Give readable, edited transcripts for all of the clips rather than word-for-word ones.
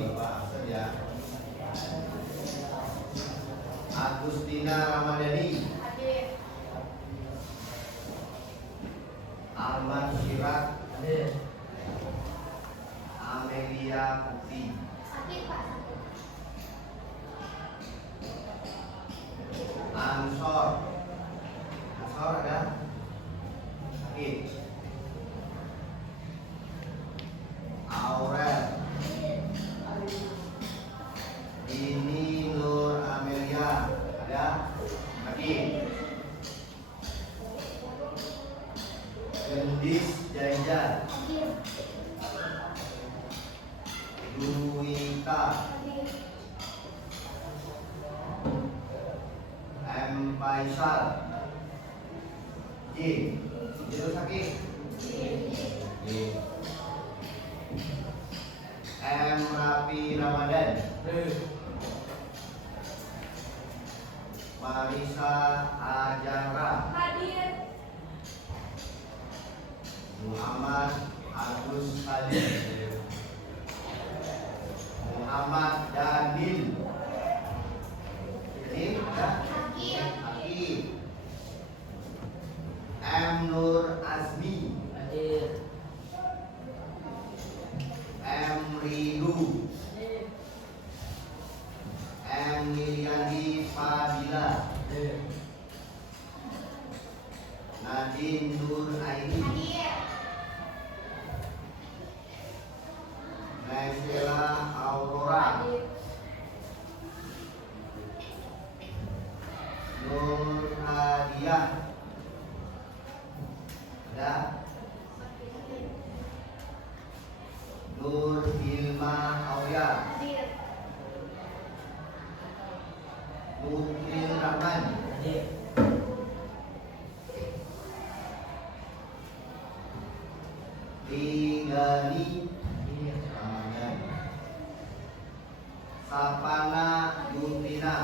Bapak absen ya. Agustina Ramadhani. Hadir. Arman Syirak. Hadir. Amelia Putri. Sakit Pak. Ansor. Ansor ada? Sakit. Aurel. Ini Nur Amelia ada? Sakit. Gendis Jaijan. Hadir. Duwita. Hadir. M. Faisal. J. Itu sakit. J. M. Rafi Ramadan. Marisa Ajara. Hadir. Muhammad Agus Hadir. Muhammad Danil. Ini ya. Hadir. Hakim. M. Nur Azmi. Hadir. M. Ridu. M. Niliandi Fadila. Hadir. Nadine Nur Aini. Hadir. Naisela Aurora. Hadir. Nur Hadiah. Ada? Nur Hilma Aulia. Hadir. Mutil Rahman. Hadir. Tinggali Ramadan. Sapana Yutina.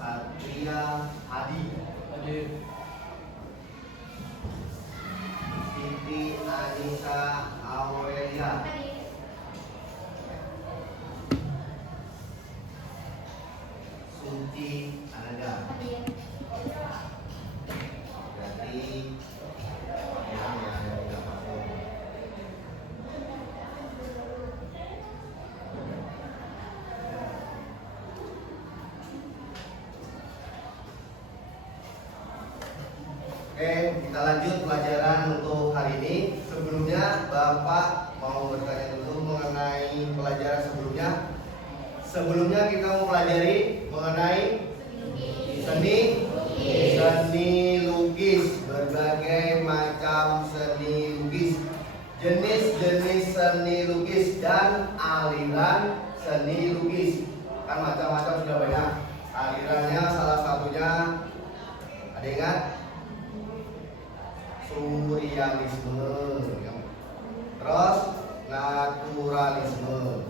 Satria Hadi. Hadir. Siti Anissa Aurelia. Hadir. Suci Ananda. Hadir. Berarti yang ada di dapur. Oke, kita lanjut pelajaran untuk hari ini. Sebelumnya Bapak mau bertanya dulu mengenai pelajaran sebelumnya. Sebelumnya kita mau pelajari mengenai seni lukis, berbagai macam seni lukis, jenis-jenis seni lukis dan aliran seni lukis. Kan macam-macam sudah banyak. Alirannya salah satunya ada ingat? Surrealisme. Terus naturalisme.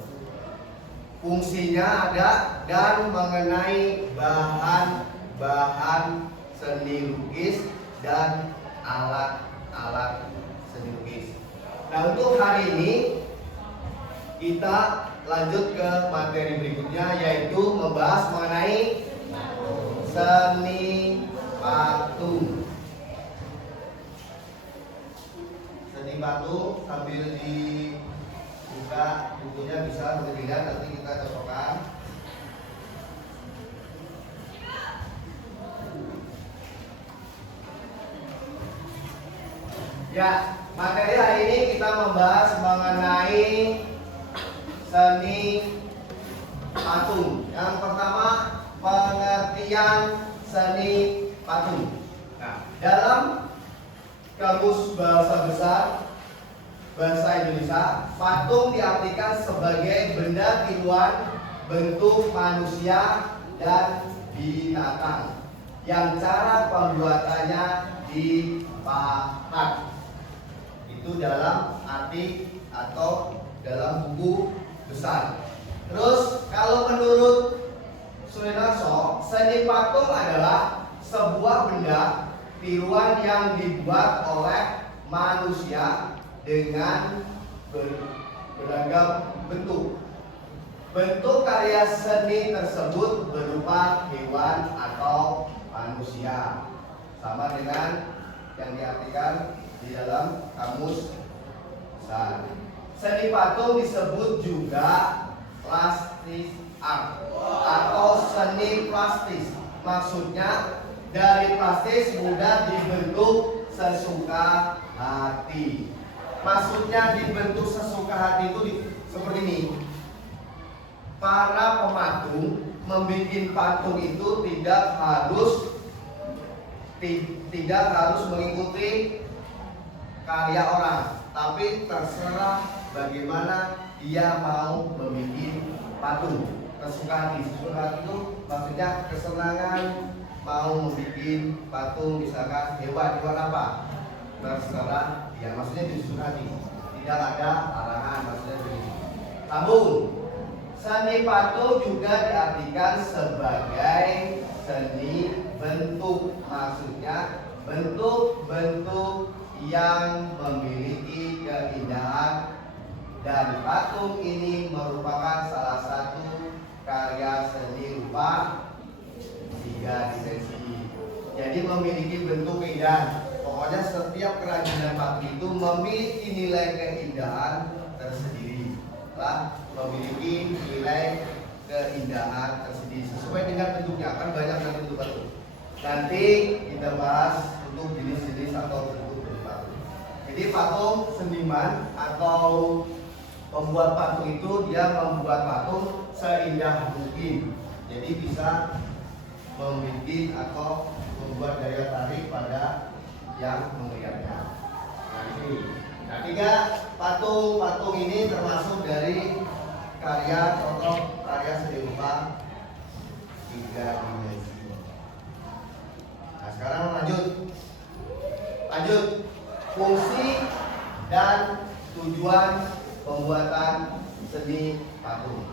Fungsinya ada dan mengenai bahan-bahan seni lukis dan alat-alat seni lukis. Nah, untuk hari ini kita lanjut ke materi berikutnya, yaitu membahas mengenai seni patung. Seni patung sambil dibuka bukunya bisa dilihat, nanti kita cocokkan. Ya, materi hari ini kita membahas mengenai seni patung. Yang pertama, pengertian seni patung. Nah, dalam Kamus Bahasa Besar Bahasa Indonesia, patung diartikan sebagai benda tiruan bentuk manusia dan binatang yang cara pembuatannya dipahat. Itu dalam arti atau dalam buku besar. Terus kalau menurut Sunarso, seni patung adalah sebuah benda tiruan yang dibuat oleh manusia dengan beragam bentuk. Bentuk karya seni tersebut berupa hewan atau manusia, sama dengan yang diartikan di dalam kamus besar. Seni patung disebut juga plastis art atau seni plastis. Maksudnya dari plastis mudah dibentuk sesuka hati. Maksudnya dibentuk sesuka hati itu seperti ini. Para pematung membuat patung itu tidak harus mengikuti karya orang, tapi terserah bagaimana dia mau membuat patung. Sesuka hati itu maksudnya kesenangan mau membuat patung, misalkan hewan apa, terserah dia, maksudnya disuka hati, tidak ada larangan, maksudnya begini. Namun seni patung juga diartikan sebagai seni bentuk, maksudnya bentuk-bentuk yang memiliki keindahan, dan patung ini merupakan salah satu karya seni rupa 3 dimensi. Jadi memiliki bentuk keindahan. Pokoknya setiap kerajinan patung itu memiliki nilai keindahan tersendiri. Memiliki nilai keindahan tersendiri sesuai dengan bentuknya. Kan banyak bentuk patung. Nanti kita bahas untuk jenis-jenis atau bentuk dari patung. Jadi patung seniman atau pembuat patung itu dia membuat patung seindah mungkin. Jadi bisa membuat atau membuat daya tarik pada yang melihatnya. Nah ini. Nah 3 patung ini termasuk dari contoh karya seni rupa 3 dimensi. Nah sekarang lanjut fungsi dan tujuan pembuatan seni patung.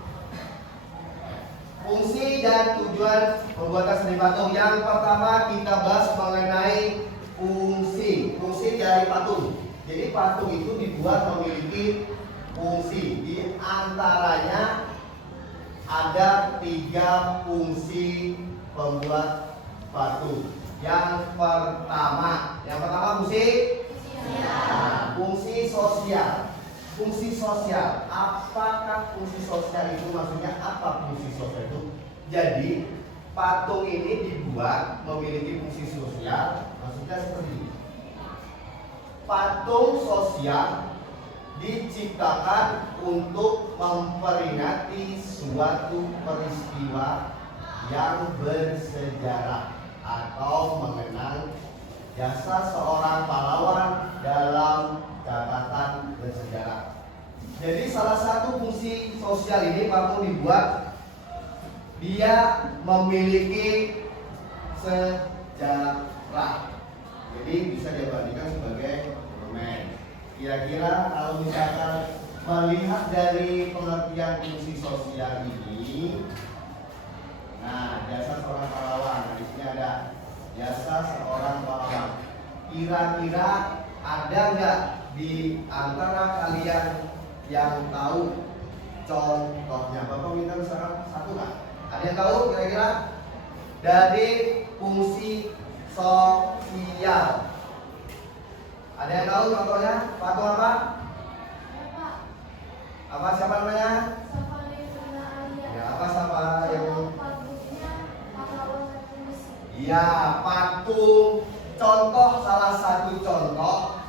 Fungsi dan tujuan pembuatan seni patung. Yang pertama kita bahas mengenai fungsi dari patung. Jadi patung itu dibuat memiliki fungsi. Di antaranya ada 3 fungsi pembuat patung. Yang pertama fungsi sosial. Fungsi sosial. Apakah fungsi sosial itu? Maksudnya apa fungsi sosial itu? Jadi patung ini dibuat memiliki fungsi sosial. Maksudnya seperti ini. Patung sosial diciptakan untuk memperingati suatu peristiwa yang bersejarah atau mengenang jasa seorang pahlawan dalam catatan bersejarah. Jadi salah satu fungsi sosial ini patung dibuat, dia memiliki sejarah. Jadi bisa dibandingkan sebagai monumen. Kira-kira kalau misalkan melihat dari pengertian fungsi sosial ini, nah jasa seorang pahlawan, nah, di sini ada jasa seorang pahlawan. Kira-kira ada nggak di antara kalian yang tahu contohnya? Bapak minta misalkan satu nggak? Ada yang tahu kira-kira dari fungsi sosial? Ada yang tahu contohnya? Patung apa? Apa siapa namanya? Ya, siapa yang? Ya, patung. Contoh, salah satu contoh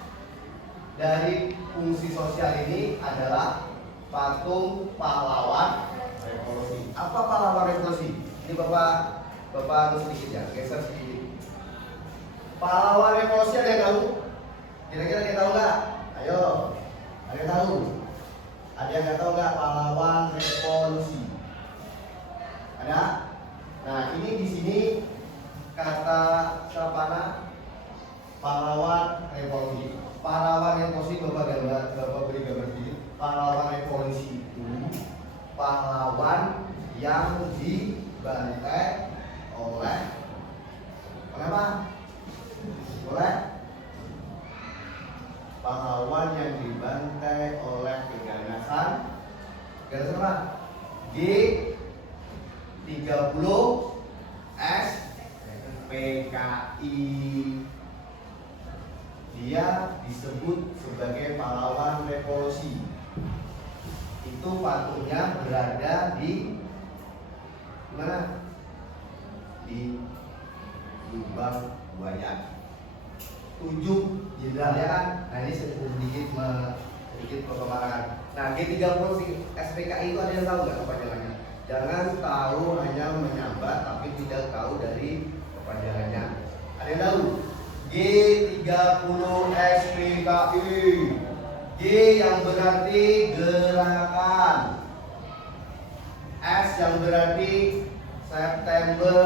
dari fungsi sosial ini adalah patung pahlawan revolusi. Apa pahlawan revolusi? Ini Bapak sedikit ya, geser sedikit. Pahlawan revolusi ada yang tahu? Kira-kira dia tahu nggak? Ayo, ada yang tahu? Ada yang nggak tahu nggak pahlawan revolusi? Ada? Nah ini di sini kata siapa? Pahlawan revolusi. Pahlawan revolusi Bapak beri gambar sini. Pahlawan revolusi itu pahlawan yang dibantai oleh apa? Oleh pahlawan yang dibantai oleh keganasan apa? G30 SPKI. Dia disebut sebagai pahlawan revolusi. Itu patungnya berada di mana? Di Lubang Buaya. 7 jenderal ya kan? Nah ini sedikit perkembangan. Nah G30 SPKI itu ada yang tahu nggak kepanjangannya? Jangan tahu hanya menyambat tapi tidak tahu dari kepanjangannya. Ada yang tahu? G30 SPKI. G yang berarti gerakan, S yang berarti September,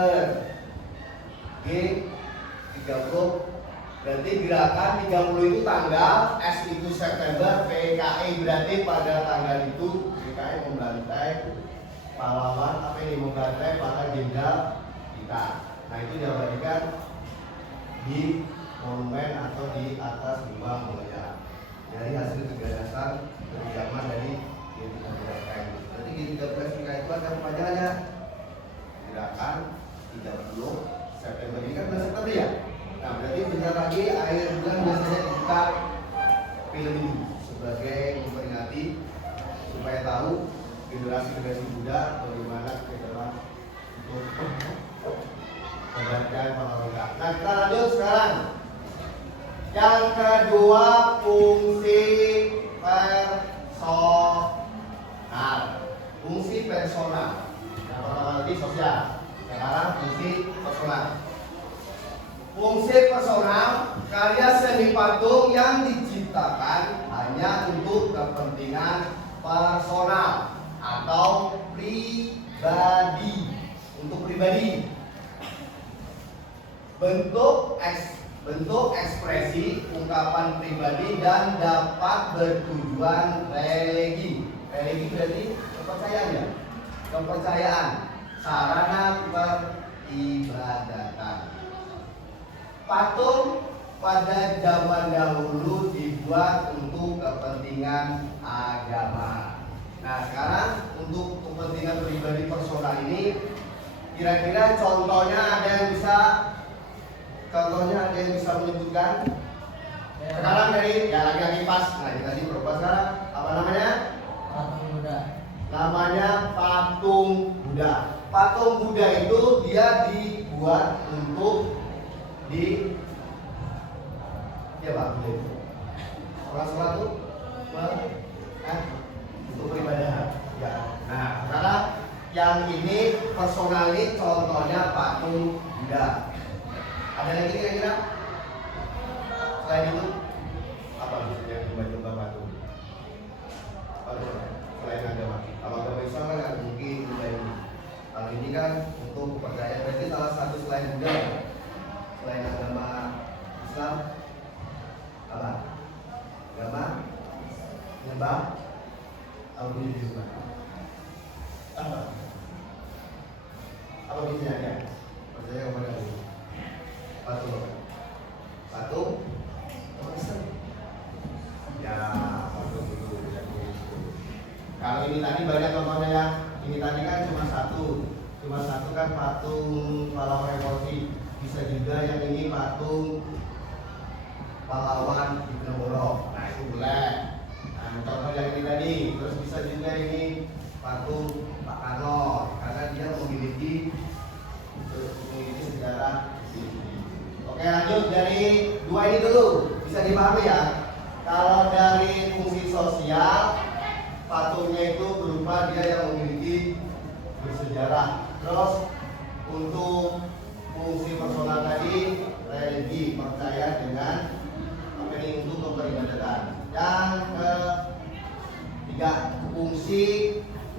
G30 berarti gerakan, 30 itu tanggal, S itu September, PKI berarti pada tanggal itu PKI membantai pahlawan apa ini, membantai para jenderal kita. Nah itu diabadikan di monumen atau di atas Lubang Buaya dari hasil keganasan kerjasama dari G13. Berarti G13 itu ada kepanjangannya gerakan 30 September. Ini kan bulan September ya. Nah berarti bentar lagi akhir bulan biasanya dibuka film ini sebagai memperingati supaya tahu generasi muda bagaimana kita untuk membaca pahlawan. Nah kita lanjut sekarang. Yang kedua, fungsi personal. Fungsi personal. Yang pertama tadi sosial. Sekarang fungsi personal. Fungsi personal karya seni patung yang diciptakan hanya untuk kepentingan personal atau pribadi. Untuk pribadi. Bentuk ekspresi ungkapan pribadi dan dapat bertujuan religi. Religi berarti kepercayaan ya? Kepercayaan, sarana peribadatan. Patung pada zaman dahulu dibuat untuk kepentingan agama. Nah sekarang untuk kepentingan pribadi personal ini, kira-kira contohnya ada yang bisa menyebutkan? Sekarang dari ya lagi-lagi pas. Nah dikasih berubah sekarang. Apa namanya? Patung Buddha. Namanya patung Buddha. Patung Buddha itu dia dibuat untuk ya Pak, sholat tuh untuk peribadahan. Ya. Nah sekarang yang ini personal ini contohnya patung Buddha. Ada lagi kira-kira? Selain itu apa yang coba-coba patung? Selain agama. Kalau agama Islam kan nggak mungkin ini. Kalau ini kan untuk kepercayaan. Berarti salah satu selain Buddha, selain agama Islam apa? Agama nyembah apa juga? Apa biasanya? Percaya kepada Allah. Patung ya, patung itu. Kalau ini tadi banyak contohnya ya. Ini tadi kan cuma satu kan patung pahlawan revolusi. Bisa juga yang ini patung pahlawan Diponegoro. Nah itu boleh. Nah contoh yang ini tadi. Terus bisa juga ini patung Pak Karno karena dia memiliki sejarah. Oke lanjut dari dua ini dulu, bisa dipahami ya. Kalau dari fungsi sosial, patungnya itu berupa dia yang memiliki bersejarah. Terus untuk fungsi personal tadi, religi, percaya dengan apa ini untuk peribadatan. Yang ketiga, fungsi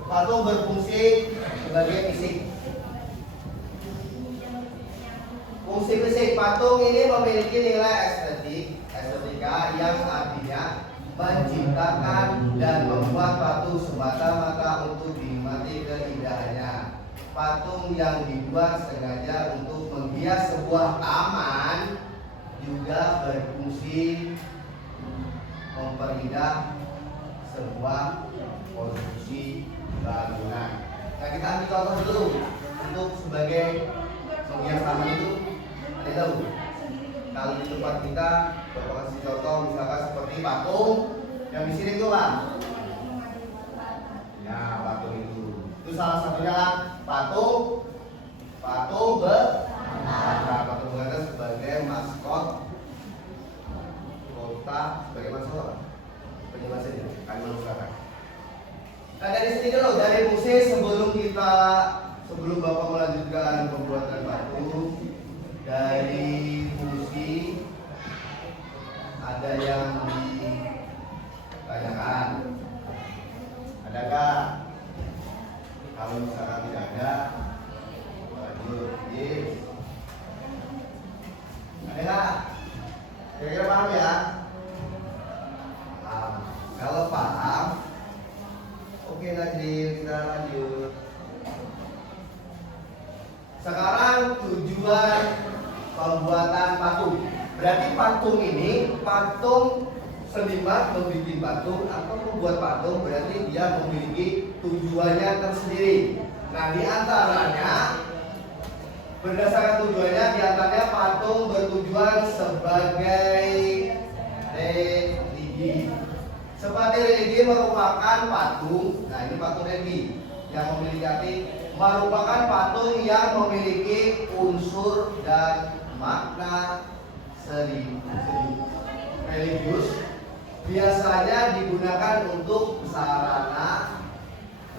patung berfungsi sebagai fisik. Fungsi fisik patung ini memiliki nilai estetika yang artinya menciptakan dan membuat patung semata-mata untuk dinikmati keindahannya. Patung yang dibuat sengaja untuk menghias sebuah taman juga berfungsi memperindah sebuah konstruksi bangunan. Nah, kita ambil contoh dulu untuk sebagai menghias taman itu. Ada yang tahu? Kalau di tempat kita Bapak kasih contoh misalkan seperti patung yang di sini tuh kan. Ya, patung itu. Itu salah satunya kan patung patung Belanda sebagai maskot kota, sebagai maskot apa? Penjelasannya Kalimantan Selatan. Nah, dari sini dulu, dari musik sebelum Bapak melanjutkan pembuatan patung, dari musik ada yang ditanyakan, adakah? Kalau misalkan tidak ada, lanjut. Yes. Ada nggak? Kira-kira paham ya? Paham. Kalau paham, oke Najib, kita lanjut. Sekarang tujuan pembuatan patung. Berarti patung ini, patung seniman membuat patung atau membuat patung berarti dia memiliki tujuannya tersendiri. Nah, diantaranya berdasarkan tujuannya, diantaranya patung bertujuan sebagai religi. Seperti religi merupakan patung. Nah, ini patung religi yang memiliki arti, merupakan patung yang memiliki unsur dan makna religius, biasanya digunakan untuk sarana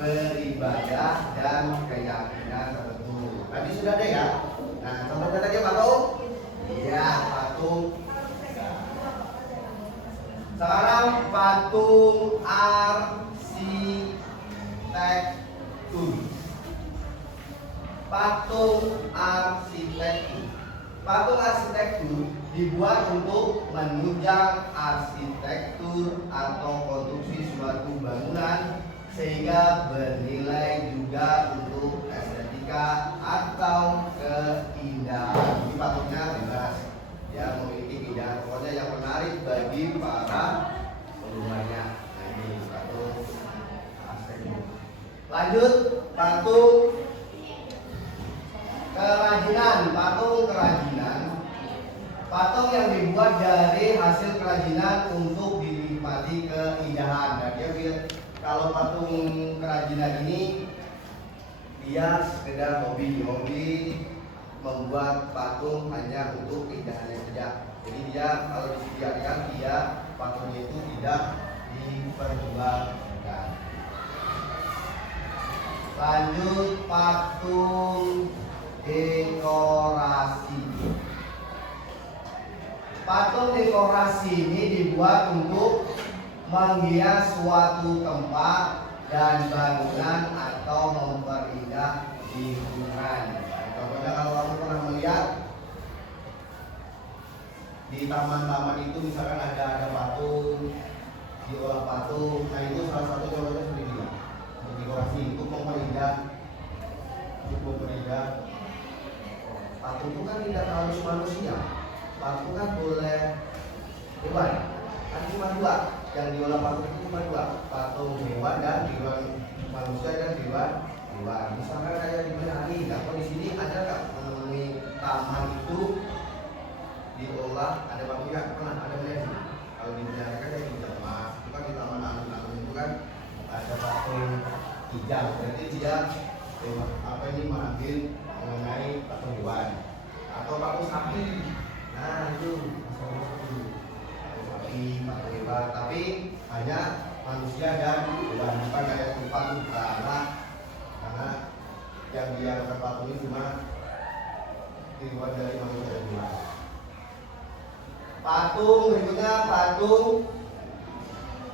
beribadah dan keyakinan tertentu. Tadi sudah ada ya. Nah, contohnya tadi patung. Iya, patung. Sekarang patung arsitektur. Patung arsitektur. Patung arsitektur dibuat untuk menunjang arsitektur atau konstruksi suatu bangunan sehingga bernilai juga untuk estetika atau keindahan. Ini patungnya jelas ya, memiliki keindahan pokoknya yang menarik bagi para penggunanya. Nah, ini patung arsitektur. Lanjut, patung kerajinan. Patung kerajinan, patung yang dibuat dari hasil kerajinan untuk dinikmati keindahan. Dan kalau patung kerajinan ini dia sekedar hobi membuat patung hanya untuk keindahannya saja. Jadi dia kalau disediakan, dia patungnya itu tidak diperjualbelikan. Lanjut, patung dekorasi. Patung dekorasi ini dibuat untuk menghias suatu tempat dan bangunan atau memperindah lingkungan. Contohnya kalau kamu pernah melihat di taman-taman itu misalkan ada patung, diolah patung. Nah, itu salah satu contohnya seperti ini. Dekorasi untuk memperindah. Patung itu kan tidak harus manusia. Patung kan boleh hewan. Kan cuma dua. Yang diolah patung itu cuma dua. Patung hewan dan hewan manusia dan hewan. Misalkan kayak di Bali, atau di sini ada nggak mengenai taman itu diolah ada patungnya? Pernah ada melihat? Kalau di Bali kan di Jerman, itu kan di taman alun-alun itu kan ada patung kijang. Berarti dia mengambil mengenai patung hewan atau patung sapi. Nah, itu sapi, patung hewan, tapi hanya manusia dan hewan, bukan kayak patung karena yang dia patung ini cuma dibuat dari manusia dan hewan. Patung berikutnya, patung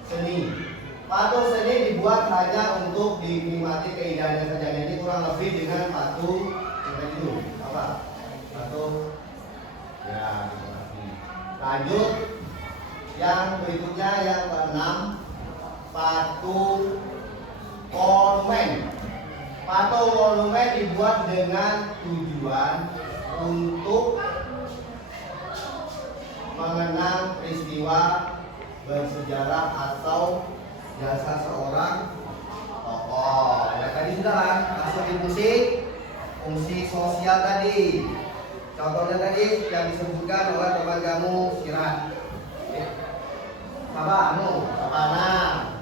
seni. Patung seni dibuat hanya untuk dinikmati keindahannya saja. Ini kurang lebih dengan patung yang tadi itu. Apa? Patung ya, dekorasi. Lanjut, yang berikutnya yang keenam, patung monumen. Patung monumen dibuat dengan tujuan untuk mengenang peristiwa bersejarah atau jasa seorang tokoh. Ya tadi sudah kan masuk di fungsi sosial tadi. Contohnya tadi yang disebutkan oleh teman kamu Sirat. Sapana.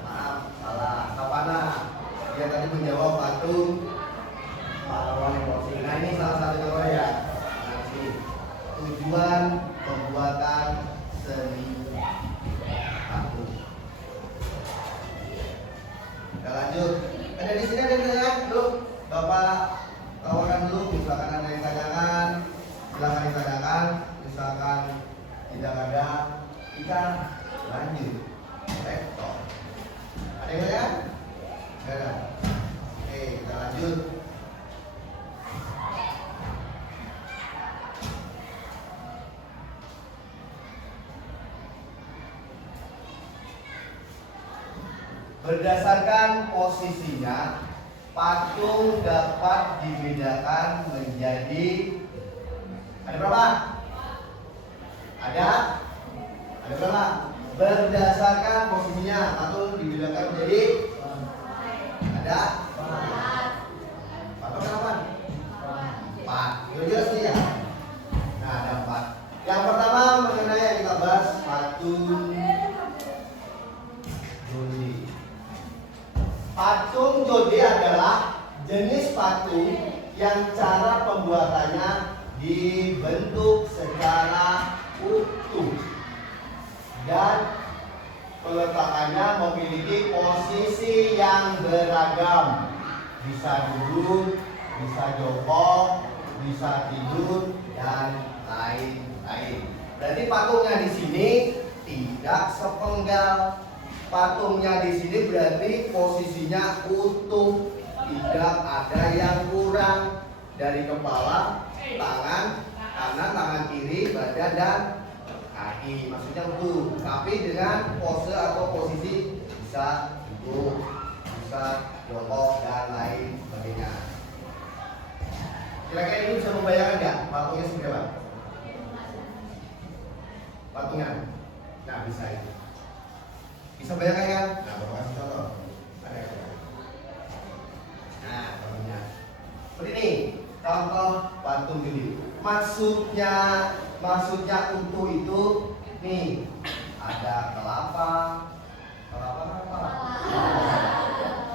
Maaf, salah. Sapana. Dia tadi menjawab patung pahlawan emosi. Nah ini salah satu contoh ya. Nanti tujuan pembuatan seni patung. Kita lanjut. Ada di sini ada yang tanya dulu. Bapak tawarkan dulu. Misalkan ada yang tanyakan, silahkan ditanyakan. Misalkan tidak ada, kita lanjut. Rektor. Ada yang tanya? Tidak ada. Oke, kita lanjut. Berdasarkan posisinya, patung dapat dibedakan menjadi ada berapa? Ada berapa? Berdasarkan posisinya, patung dibedakan menjadi ada patung apa? 4. Jelas sih ya. Nah, ada 4. Yang pertama mengenai yang kita bahas patung Jodi. Patung Jodi adalah jenis patung yang cara pembuatannya dibentuk secara utuh dan peletakannya memiliki posisi yang beragam, bisa duduk, bisa jongkok, bisa tidur dan lain-lain. Berarti patungnya di sini tidak sepenggal. Patungnya di sini berarti posisinya utuh, tidak ada yang kurang dari kepala, tangan kanan, tangan kiri, badan dan kaki. Maksudnya utuh, tapi dengan pose atau posisi bisa duduk, bisa jongkok dan lain sebagainya. Kira-kira ini bisa membayangkan nggak patungnya seperti apa? Patungan. Nah bisa itu. Bisa bayangkan kan? Nah, Bapak kasih contoh. Ada yang nah, contohnya seperti ini. Contoh patung gede. Maksudnya utuh itu nih ada kelapa,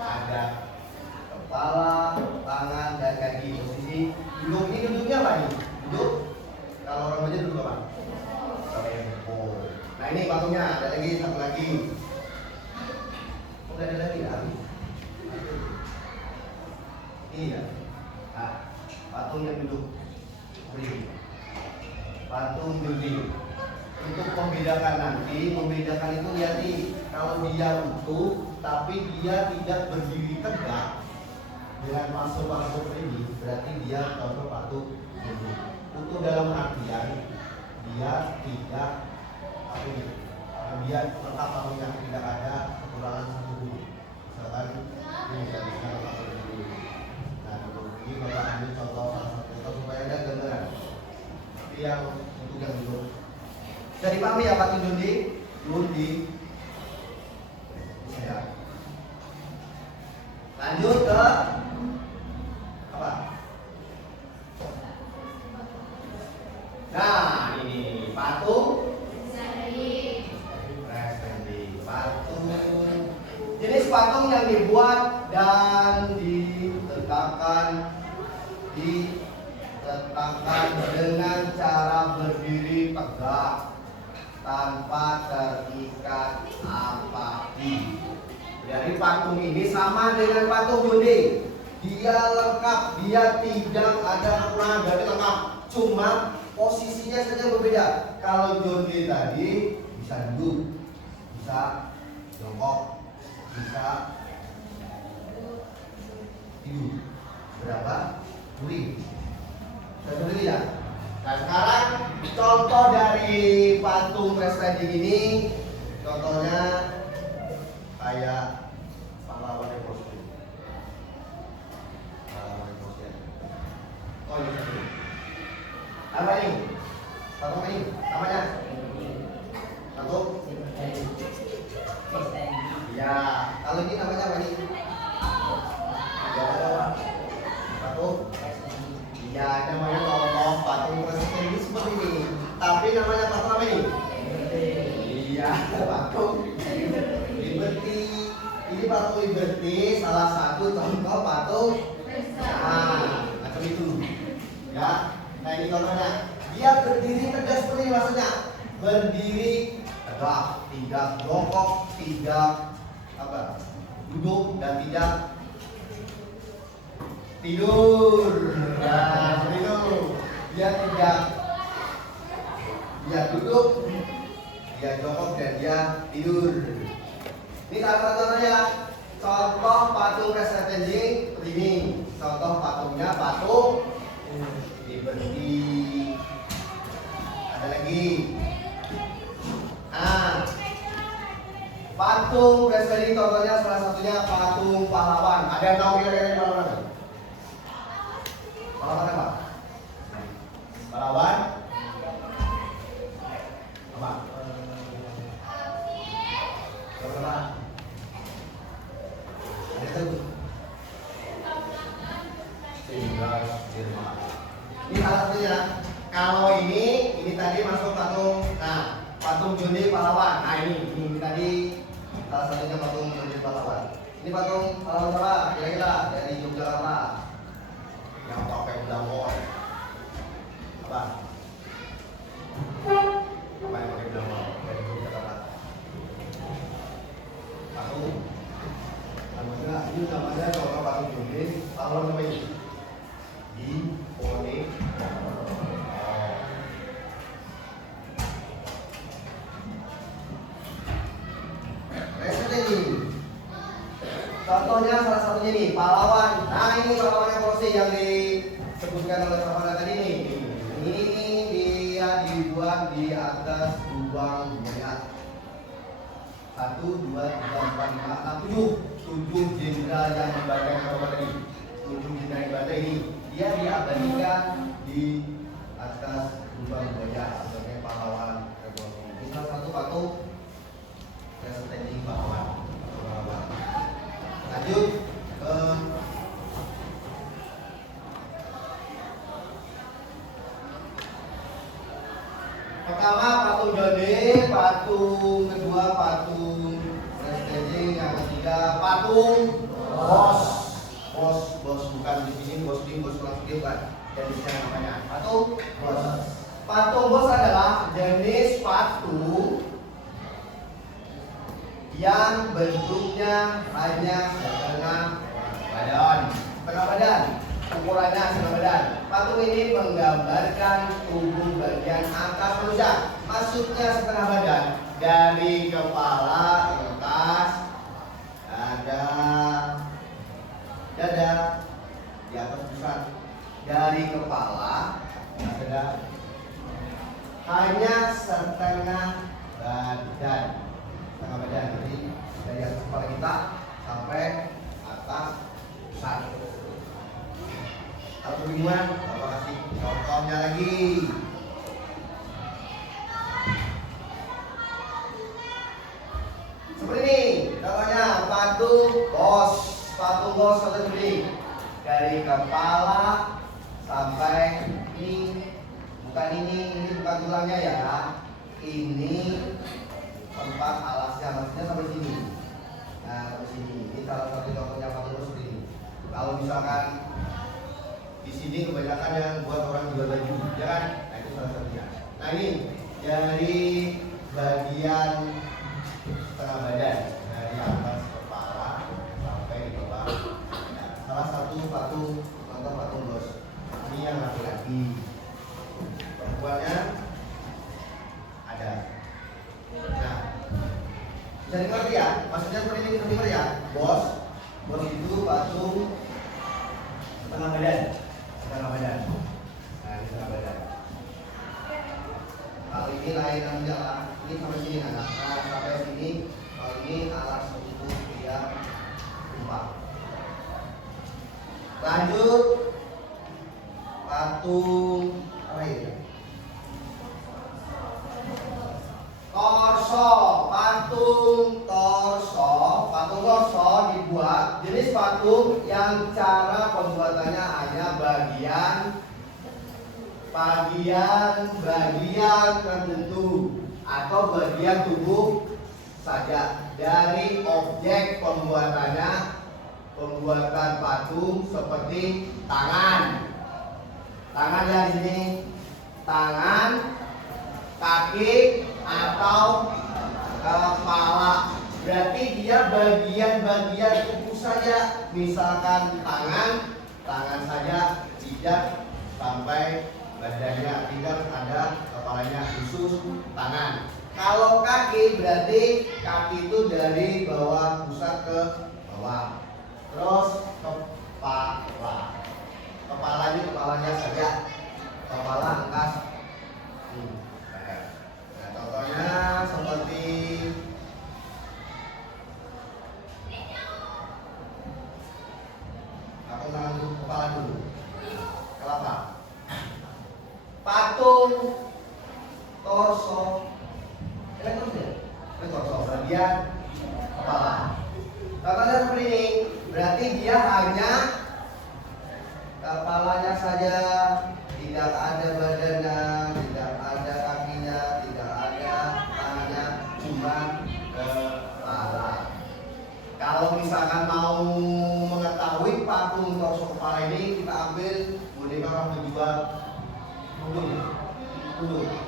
ada kepala, tangan dan kaki. Posisi duduk ini duduknya apa nih? Duduk. Kalau orang baca duduk apa? Rempo. Nah ini patungnya. Ada lagi satu lagi. Udah ada lagi ya? Iya. Nah, patung yang duduk. Patung duduk. Untuk membedakan nanti, membedakan itu lihat nih, kalau dia utuh, tapi dia tidak berdiri tegak dengan masuk ini, berarti dia contoh patung duduk. Utuh dalam artian dia tidak apa ini? Dia tetap patungnya tidak ada kekurangan satu dulu. Misalkan ini bisa patung dulu. Nah, ini Bapak ambil contoh salah satu contoh supaya ada gambaran. Tapi yang untuk yang dulu. Bisa dipahami ya patung Dundi? Ya. Lanjut ke apa? Nah, ini patung jenis patung yang dibuat dan diletakkan dengan cara berdiri tegak tanpa terikat apapun. Jadi patung ini sama dengan patung Dundi. Dia lengkap, dia tidak ada kekurangan, berarti lengkap. Cuma posisinya saja berbeda. Kalau Dundi tadi bisa duduk, bisa jongkok, bisa tidur. Berapa? Guling. Sudah berdiri ya? Nah sekarang contoh dari patung freestanding ini, contohnya kayak pahlawan emosi. Oh ini satu. Apa ini? Patung ini? Namanya? Satu. Liberty salah satu contoh patung besar. Macam itu. Ya. Nah ini contohnya. Dia berdiri tegak seperti ini maksudnya. Berdiri tegak, tidak jongkok, tidak duduk dan tidak tidur. Nah, seperti itu. Dia tidak, dia duduk, dia jongkok dan dia tidur. Ini salah satunya contoh patung resetting seperti ini. Contoh patungnya patung Liberty. Ada lagi. Nah, patung resetting contohnya salah satunya patung pahlawan. Ada yang tahu kira-kira pahlawan apa? Pahlawan apa? Pahlawan apa? Berapa? Ada tahu? Ini salah satunya. Kalau ini tadi masuk patung. Nah, patung Joni pahlawan. Nah ini tadi salah satunya patung Joni pahlawan. Ini patung pahlawan apa? Kira-kira dari Yogyakarta yang pakai belangkon. Apa? Apa yang pakai belangkon dari Yogyakarta? Patung. Namanya ini namanya contoh patung Joni pahlawan apa ini? Di Pone. Contohnya salah satunya nih pahlawan. Nah ini pahlawannya Korsi yang disebutkan oleh Ramadhan tadi nih. Ini dia dibuat di atas lubang buaya. 1, 2, 3, 4, 5, 6, 7 jenderal yang membakar Ramadhan tadi. 7 jenderal yang membakar ini dia diabadikan di atas lubang buaya sebagai pahlawan revolusi. Ini salah satu patung resetting pahlawan. Lanjut ke pertama patung Joni, patung kedua patung resetting, yang ketiga patung bos. Bos bukan di sini bos langsung bukan. Dan di sana namanya patung bos. Patung bos adalah jenis patung yang bentuknya hanya setengah badan, ukurannya setengah badan. Patung ini menggambarkan tubuh bagian atas manusia, maksudnya setengah badan dari kepala, atas, dada, di atas pusat, dari kepala, dada, hanya setengah badan. Setengah badan, jadi dari atas kepala kita sampai atas pusat. Kalau kebingungan, Bapak kasih contohnya lagi. Seperti ini, contohnya patung bos. Patung bos seperti ini, dari kepala sampai ini. Bukan ini bukan tulangnya ya. Ini tempat alasnya, maksudnya sampai sini. Nah, sampai sini. Ini salah satu contohnya patung bos seperti ini. Kalau misalkan di sini kebanyakan yang buat orang jual baju, ya kan? Nah, itu salah satunya. Nah, ini dari bagian setengah badan, dari atas kepala sampai di bawah. Nah, salah satu patung, contoh patung bos. Ini yang laki-laki. Perempuannya ada. Nah, bisa dimengerti ya? Maksudnya seperti ini, bisa dimengerti ya? Bos itu patung setengah badan. Nah, ini setengah badan. Kalau ini lain namanya lah. Ini sampai sini anak. Nah, sampai sini. Kalau ini alas untuk dia tumpah. Lanjut patung apa ini? Torso, patung torso dibuat jenis patung yang cara pembuatannya hanya bagian tertentu atau bagian tubuh saja. Dari objek pembuatan patung seperti tangan. Tangan dari sini, tangan, kaki atau kepala. Berarti dia bagian-bagian tubuh saja. Misalkan tangan saja, tidak sampai badannya, tidak ada kepalanya, khusus tangan. Kalau kaki berarti kaki itu dari bawah pusat ke bawah. Terus kepalanya saja. Kepala angkas. Nah, contohnya seperti aku nanggung kepala dulu. Kelapa. Patung torso. Torso bagian kepala. Contohnya seperti ini. Berarti dia hanya kepalanya saja, tidak ada badannya, tidak ada kakinya, tidak ada tangannya, cuma kepala. Kalau misalkan mau mengetahui patung torso kepala ini, kita ambil boneka orang berjual tudung.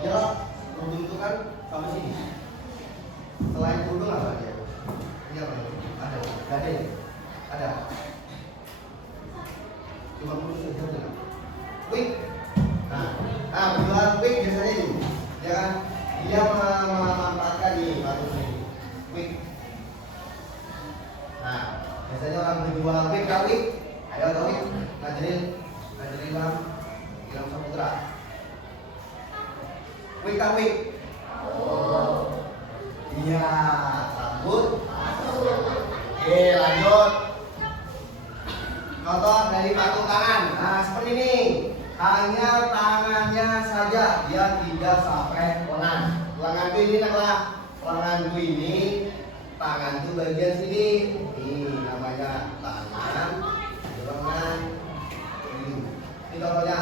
Ya, tudung itu kan sampai sini. Selain tudung apa dia? Ini apa? Ada, gading. Ada. Cuma putus saja. Wig. Nah, berjualan wig biasanya itu, ya kan? Dia memanfaatkan nih patung ini. Wig. Nah, biasanya orang berjual wig, wig. Ayo wig. Ngajarin Bang Ilham Saputra. Wig. Iya, rambut. Oke, lanjut. Contoh dari patung tangan. Nah, seperti ini. Hanya tangannya saja, dia tidak sampai lengan. Lenganku ini adalah lenganku ini. Tangan itu bagian sini. Ini namanya tangan, lengan. Ini contohnya.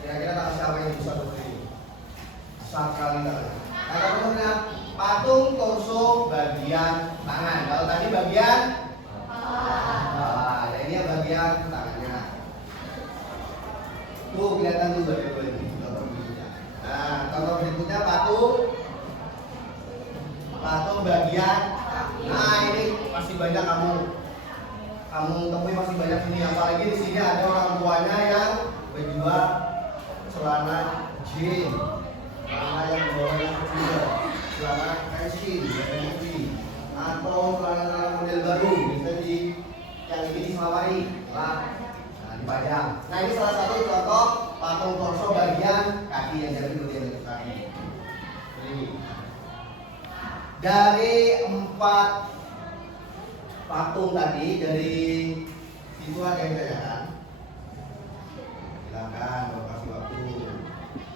Kira-kira tak siapa yang bisa seperti ini? Sekali tangan. Nah, contohnya patung torso bagian tangan. Kalau tadi bagian ini bagian tangannya. Tuh kelihatan tuh bagian ini. Contoh berikutnya. Nah, contoh berikutnya patung bagian. Nah, ini masih banyak kamu temui masih banyak sini. Apalagi di sini ada orang tuanya yang berjual celana jeans, celana yang bawahnya kecil, celana fashion, atau celana model baru, bisa yang ini diselawari, nah dipajang. Nah, ini salah satu contoh patung torso bagian kaki yang jadi bagian kaki. Ini dari 4 patung tadi, dari itu ada yang ditanyakan. Silakan, kasih waktu.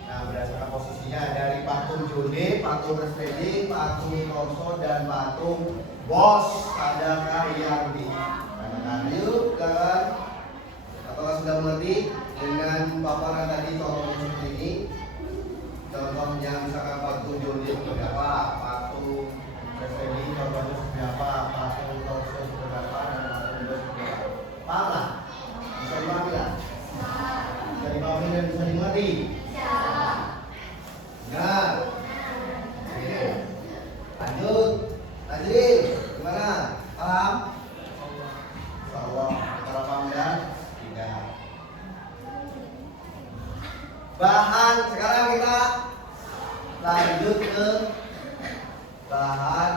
Nah, berdasarkan posisinya dari patung Jode, patung Restedi, patung torso, dan patung bos. Adakah yang ditanyakan? Yuk, kawan. Apakah sudah mengerti dengan paparan tadi contohnya seperti ini? Contohnya misalkan patung Jode seperti apa, patung Restedi contohnya seperti apa, patung torso seperti apa, dan patung bos seperti apa. Paham lah? Bisa dimati lah? Bisa dipahami dan bisa dimengerti? Benar. Oke. Lanjut. Najril, gimana? Paham? Insyaallah. Kalau paham dan tidak. Bahan, sekarang kita lanjut ke bahan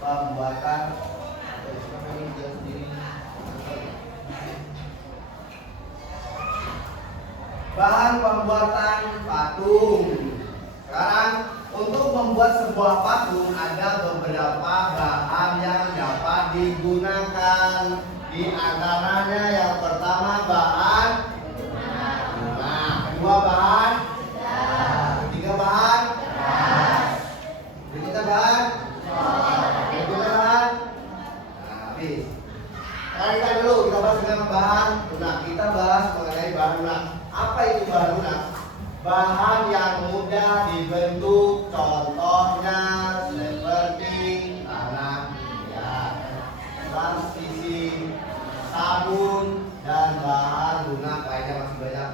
pembuatan. Bahan pembuatan patung. Sekarang untuk membuat sebuah patung ada beberapa bahan yang dapat digunakan. Di antaranya yang pertama bahan bunga, kedua bahan ketiga bahan berikutnya bahan habis. Sekarang kita bahas dengan bahan lunak. Kita bahas mengenai bahan lunak. Apa itu bahan lunak? Bahan yang mudah dibentuk, contohnya lever sabun, dan bahan lunak lainnya masih banyak.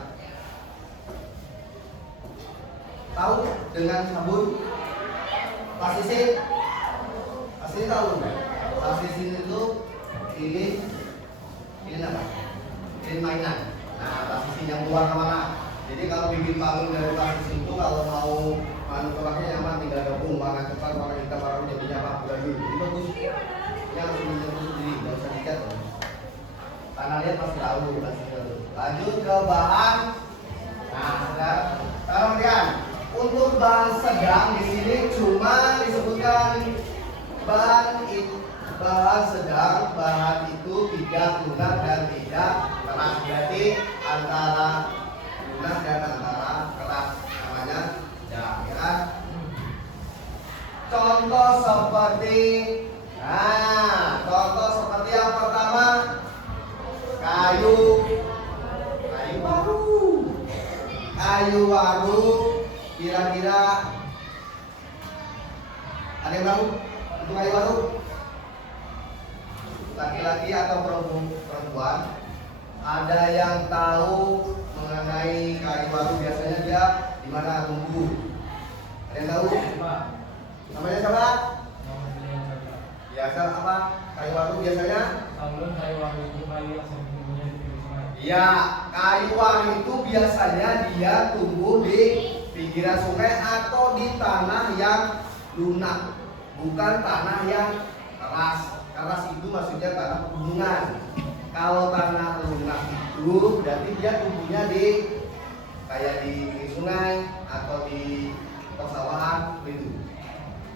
Tahu dengan sabun? Plastisi? Plastisi tahu nggak? Plastisi itu ini apa? Ini mainan. Nah, plastisi yang keluar kemana? Jadi kalau bikin balon dari plastis itu kalau mau manufakturnya nyaman, tinggal gabung warna coklat, warna hitam, warna jadinya apa? Gabung. Ini bagus. Yang harus menyentuh sendiri, nggak usah dicat. Karena lihat pasti tahu, pasti tahu. Lanjut ke bahan. Nah, sekarang lihat. Untuk bahan sedang di sini cuma disebutkan bahan sedang, bahan itu tidak lunak dan tidak keras. Berarti antara lunak dan antara keras namanya sedang, ya kan? Contoh seperti yang pertama kayu waru. Kira-kira ada yang tahu untuk kayu waru? Laki-laki atau perempuan? Ada yang tahu mengenai kayu waru biasanya dia di mana tumbuh? Ada yang tahu? Namanya siapa? Biasa apa? Kayu waru biasanya? Kayu waru itu kayu yang tumbuhnya di pinggir sungai. Iya, kayu waru itu biasanya dia tumbuh di pinggiran sungai atau di tanah yang lunak, bukan tanah yang keras. Keras itu maksudnya tanah pegunungan. Kalau tanah lunak itu berarti dia tumbuhnya di kayak di sungai atau di persawahan itu.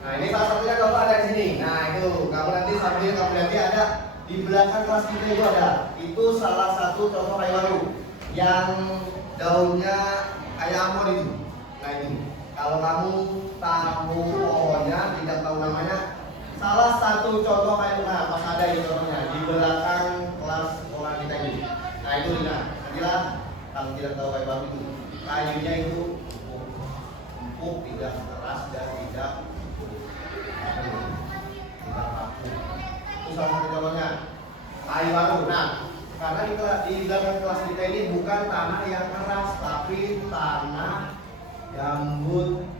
Nah, ini salah satunya contoh ada di sini. Nah, itu kamu nanti sambil kamu nanti ada di belakang kelas kita itu ada. Itu salah satu contoh kayu waru yang daunnya kayak amor itu. Nah, ini kalau kamu tahu pohonnya tidak tahu namanya, salah satu contoh kayu pas ada itu contohnya di belakang kelas sekolah kita ini. Nah, itu nantilah kalau tidak tahu kayu waru itu kayunya itu empuk, tidak keras dan tidak kaku. Itu salah satu contohnya kayu waru. Nah, karena di belakang kelas kita ini bukan tanah yang keras tapi tanah gambut,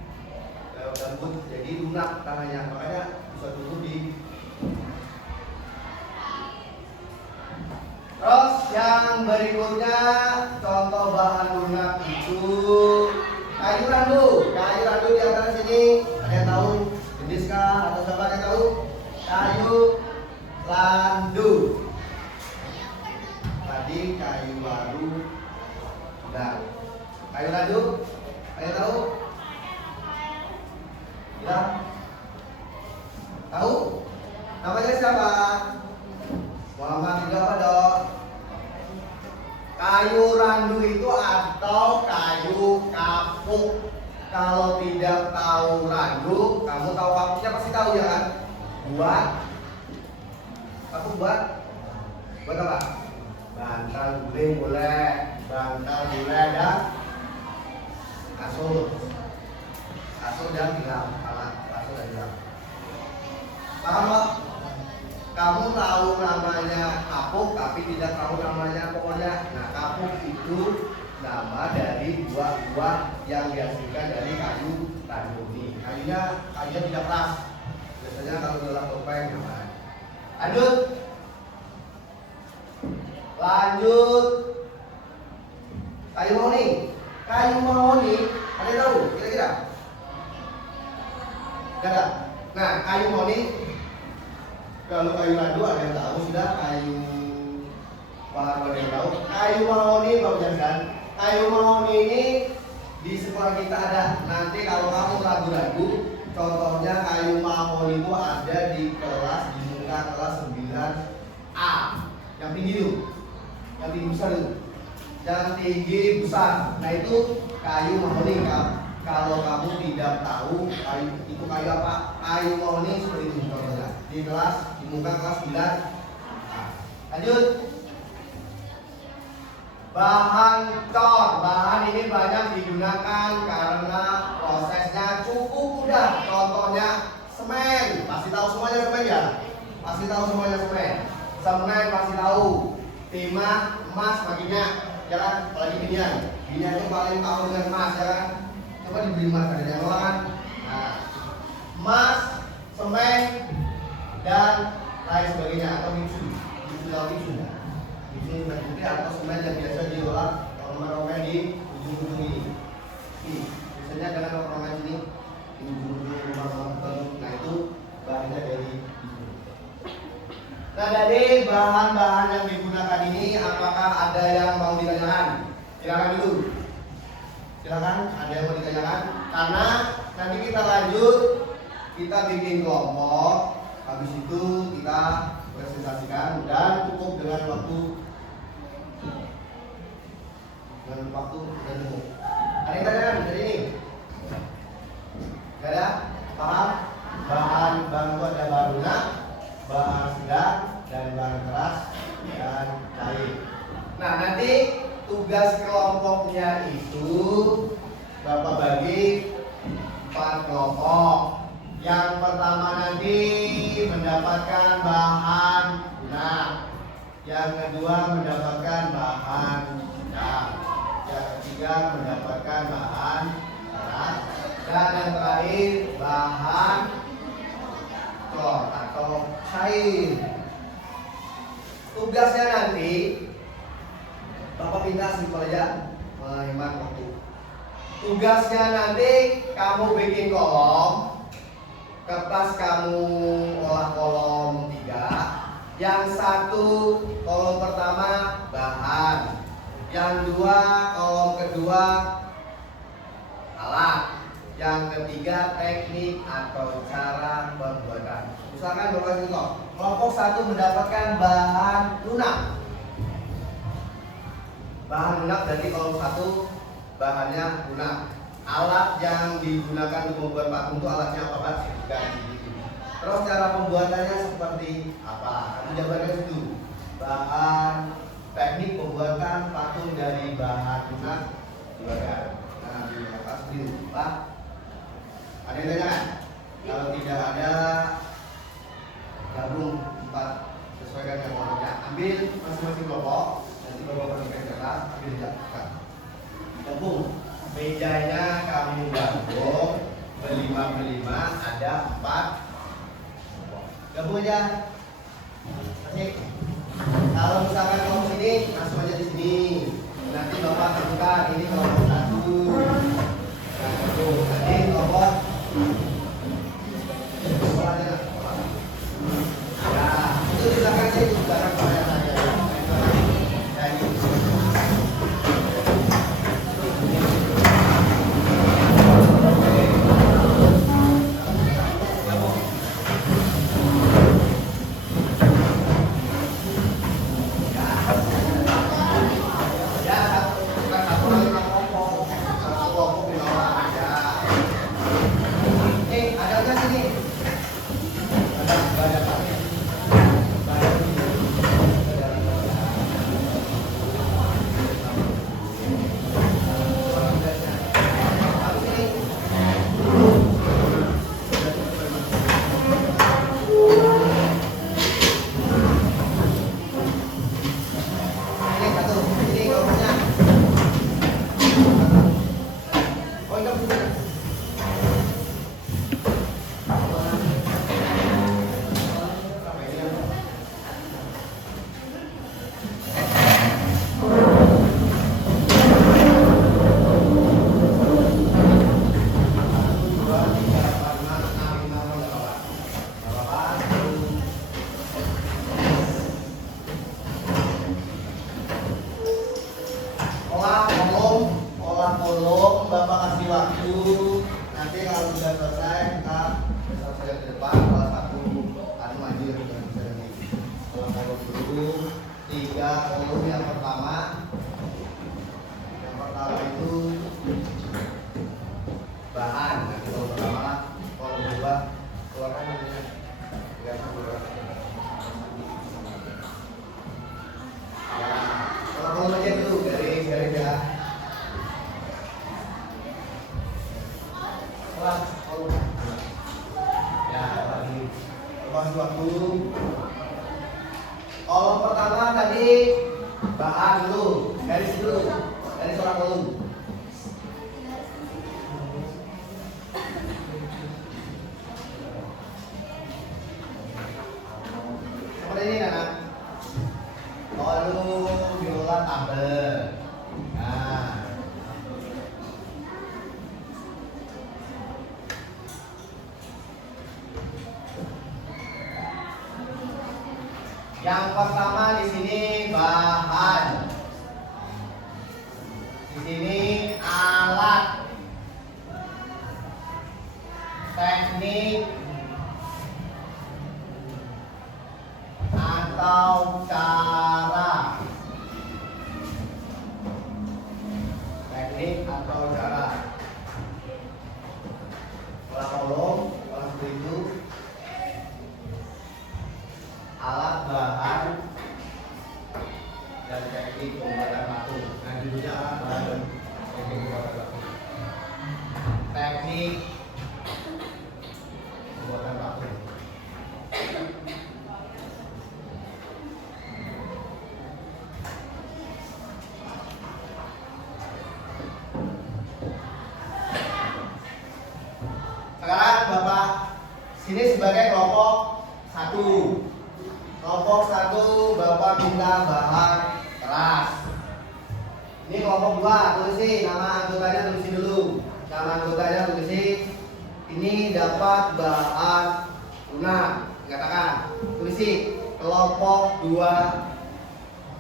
jadi lunak tanahnya, makanya bisa tumbuh di. Terus yang berikutnya contoh bahan lunak itu kayu randu. Kayu randu di antara sini ada yang tahu jenis kah atau siapa yang tahu? Kayu randu. Tadi kayu waru dan kayu randu. Ada yang tahu? Ya? Tahu? Namanya siapa? Muhammad juga apa dong? Kayu randu itu atau kayu kapuk. Kalau tidak tahu randu, kamu tahu kapuknya pasti tahu ya kan? Buat kapuk buat apa? Bantal guling boleh, bantal boleh dan kasur dan tilam, kasur dan tilam. Paham Pak? Kamu tahu namanya kapuk tapi tidak tahu namanya pokoknya. Nah, kapuk itu nama dari buah-buah yang dihasilkan dari kayu randu ini. Kayunya tidak keras. Biasanya kalau dalam topeng namanya. Lanjut. Kayu mahoni. Kayu mahoni, ada yang tahu kira-kira? Gak ada. Nah, kayu mahoni, kalau kayu randu ada yang tahu sudah, kayu waru ada yang tahu. Kayu mahoni Bapak Jansan, kayu mahoni ini di sekolah kita ada. Nanti kalau kamu ragu-ragu, contohnya kayu mahoni itu ada di kelas di muka kelas 9A, yang tinggi itu, yang tinggi besar itu. Yang tinggi besar, nah itu kayu mahoni. Kalau kamu tidak tahu kayu itu kayu apa, kayu mahoni seperti itu contohnya di kelas di muka kelas 9. Lanjut, bahan cor. Bahan ini banyak digunakan karena prosesnya cukup mudah. Contohnya semen, pasti tahu semuanya semen ya, pasti tahu semuanya semen. Semen pasti tahu. Tema emas makinnya, ya kan? Apalagi binian. Binian itu paling tahu dengan emas, ya kan? Coba dibeli emas ada yang nolak kan? Nah, emas, semen, dan lain sebagainya atau bicu. Bicu atau bicu ya. Bicu dan putih atau semen yang biasa diolah ornamen di ujung-ujung ini. Nih, biasanya dengan ornamen ini di ujung-ujung rumah-rumah tertentu. Nah itu bahannya dari bicu. Nah dari bahan-bahan yang digunakan ini, apakah ada yang mau ditanyakan? Silakan dulu. Silakan, ada yang mau ditanyakan? Karena nanti kita lanjut, kita bikin kelompok. Habis itu kita presentasikan dan cukup dengan waktu dan cukup. Ada yang tanyakan dari ini? Gak ada? Paham? Bahan baku ada bahan lunak, bahan sedang, dan bahan keras dan cair. Nah nanti tugas kelompoknya itu Bapak bagi 4 kelompok. Yang pertama nanti mendapatkan bahan lunak, yang kedua mendapatkan bahan sedang, yang ketiga mendapatkan bahan keras, dan yang terakhir bahan klor atau cair. Tugasnya nanti Bapak minta simpel aja, menghemat waktu. Tugasnya nanti kamu bikin kolom, kertas kamu olah kolom 3. Yang satu kolom pertama bahan, yang dua kolom kedua alat, yang ketiga teknik atau cara pembuatan. Misalkan Bapak contoh, kelompok 1 mendapatkan bahan lunak. Bahan lunak dari kolom 1 bahannya lunak. Alat yang digunakan untuk membuat patung itu alatnya apa Pak? Terus cara pembuatannya seperti apa? Kamu jabarkan situ. Bahan teknik pembuatan patung dari bahan lunak dibagikan. Nah, di atas biru, Pak. Ada yang tanya? Kalau tidak ada, gabung 4 sesuaikan yang kelompoknya. Ambil masing-masing kelompok. Nanti Bapak berikan kertas, ambil jatuhkan. Gabung. Mejanya kamu gabung berlima ada 4. Gabung aja. Asik. Kalau misalkan kelompok sini langsung aja di sini. Nanti Bapak tentukan ini kelompok 1. Nah, gabung. Nanti kelompok ya, itu silakan sih itu barang saya saja. Ya, satu lagi bahan dulu, garis dulu, garis orang kolom. Seperti ini kan? Lalu biola tabel. Nah, yang pertama di sini bahan, di sini alat, teknik atau cara, teknik atau cara. Pola kolom, pola itu alat, bahan, dan teknik pembuatan batu. Nah, judulnya alat, bahan, dan teknik pembuatan batu. Teknik pembuatan batu. Sekarang Bapak sini sebagai kelompok 1. Kelompok 1 Bapak minta bahan keras. Ini kelompok 2, tulisi nama anggotanya, tulisi dulu. Nama anggotanya tulisi. Ini dapat bahan lunak. Katakan, tulisi kelompok 2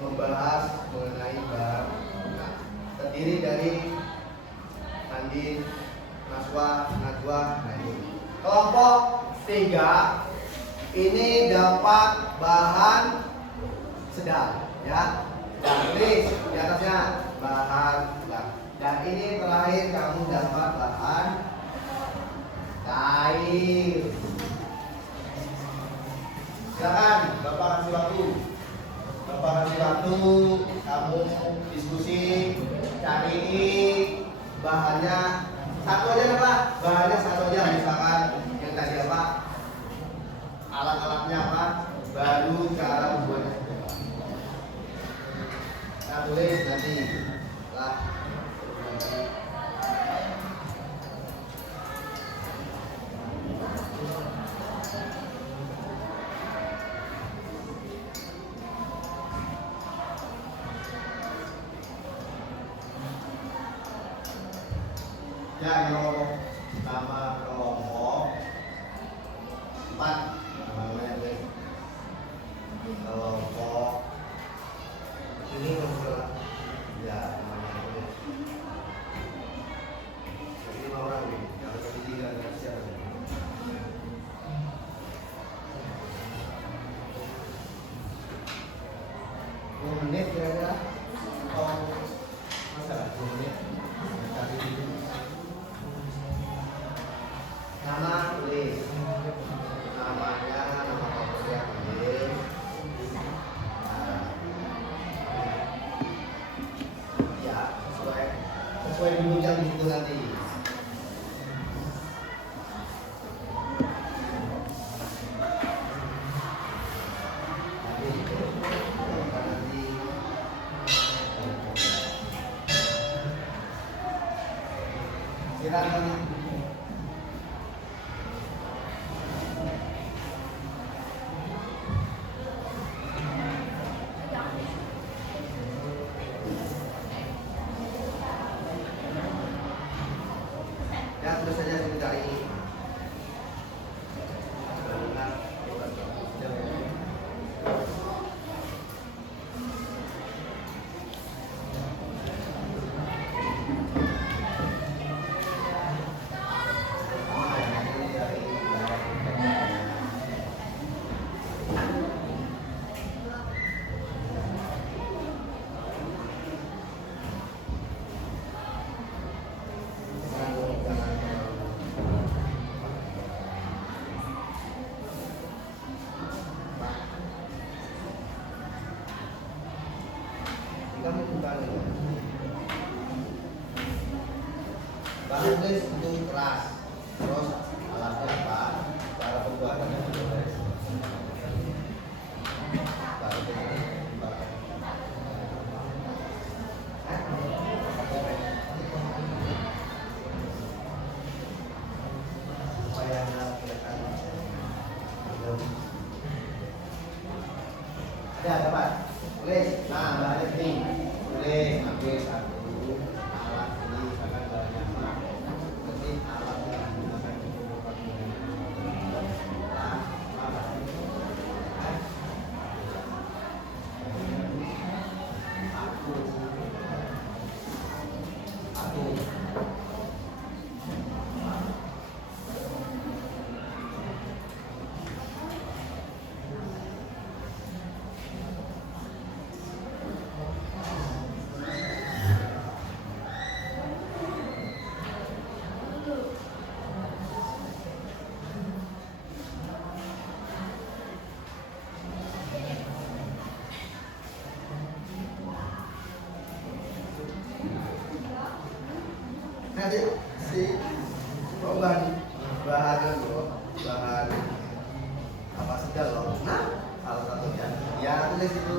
membahas mengenai bahan lunak. Terdiri dari Andin, Naswa, Najwa, nah ini. Kelompok 3 ini dapat bahan sedang, ya. Dan tulis di atasnya bahan sedang. Dan ini terakhir kamu dapat bahan cair. Silakan, Bapak kasih waktu. Bapak kasih waktu, kamu diskusi, cari bahannya. Satu aja nih Pak, bahannya satu aja, misalkan yang tadi apa, alat-alatnya apa, baru cara membuatnya. Nah, tulis nanti lah. Ya, nama kelompok 4 namanya deh. Kelompok ini masalah ya namanya deh. Jadi 5 orang nih, kalau tadi 3 nggak siapa. 10 menit kira-kira atau masa 10 menit cari dulu. Nama tulis namanya, nama kelompoknya tulis. Ya, sesuai dulu yang di situ nanti. Silakan. Ya, terus saja kita cari. Kamu kembali. Bahan tulis itu keras. Terus alatnya apa? Cara pembuatannya juga. Baru ini dibakar. Nanti si bahan bahan apa saja loh. Nah, salah satunya ya tulis itu.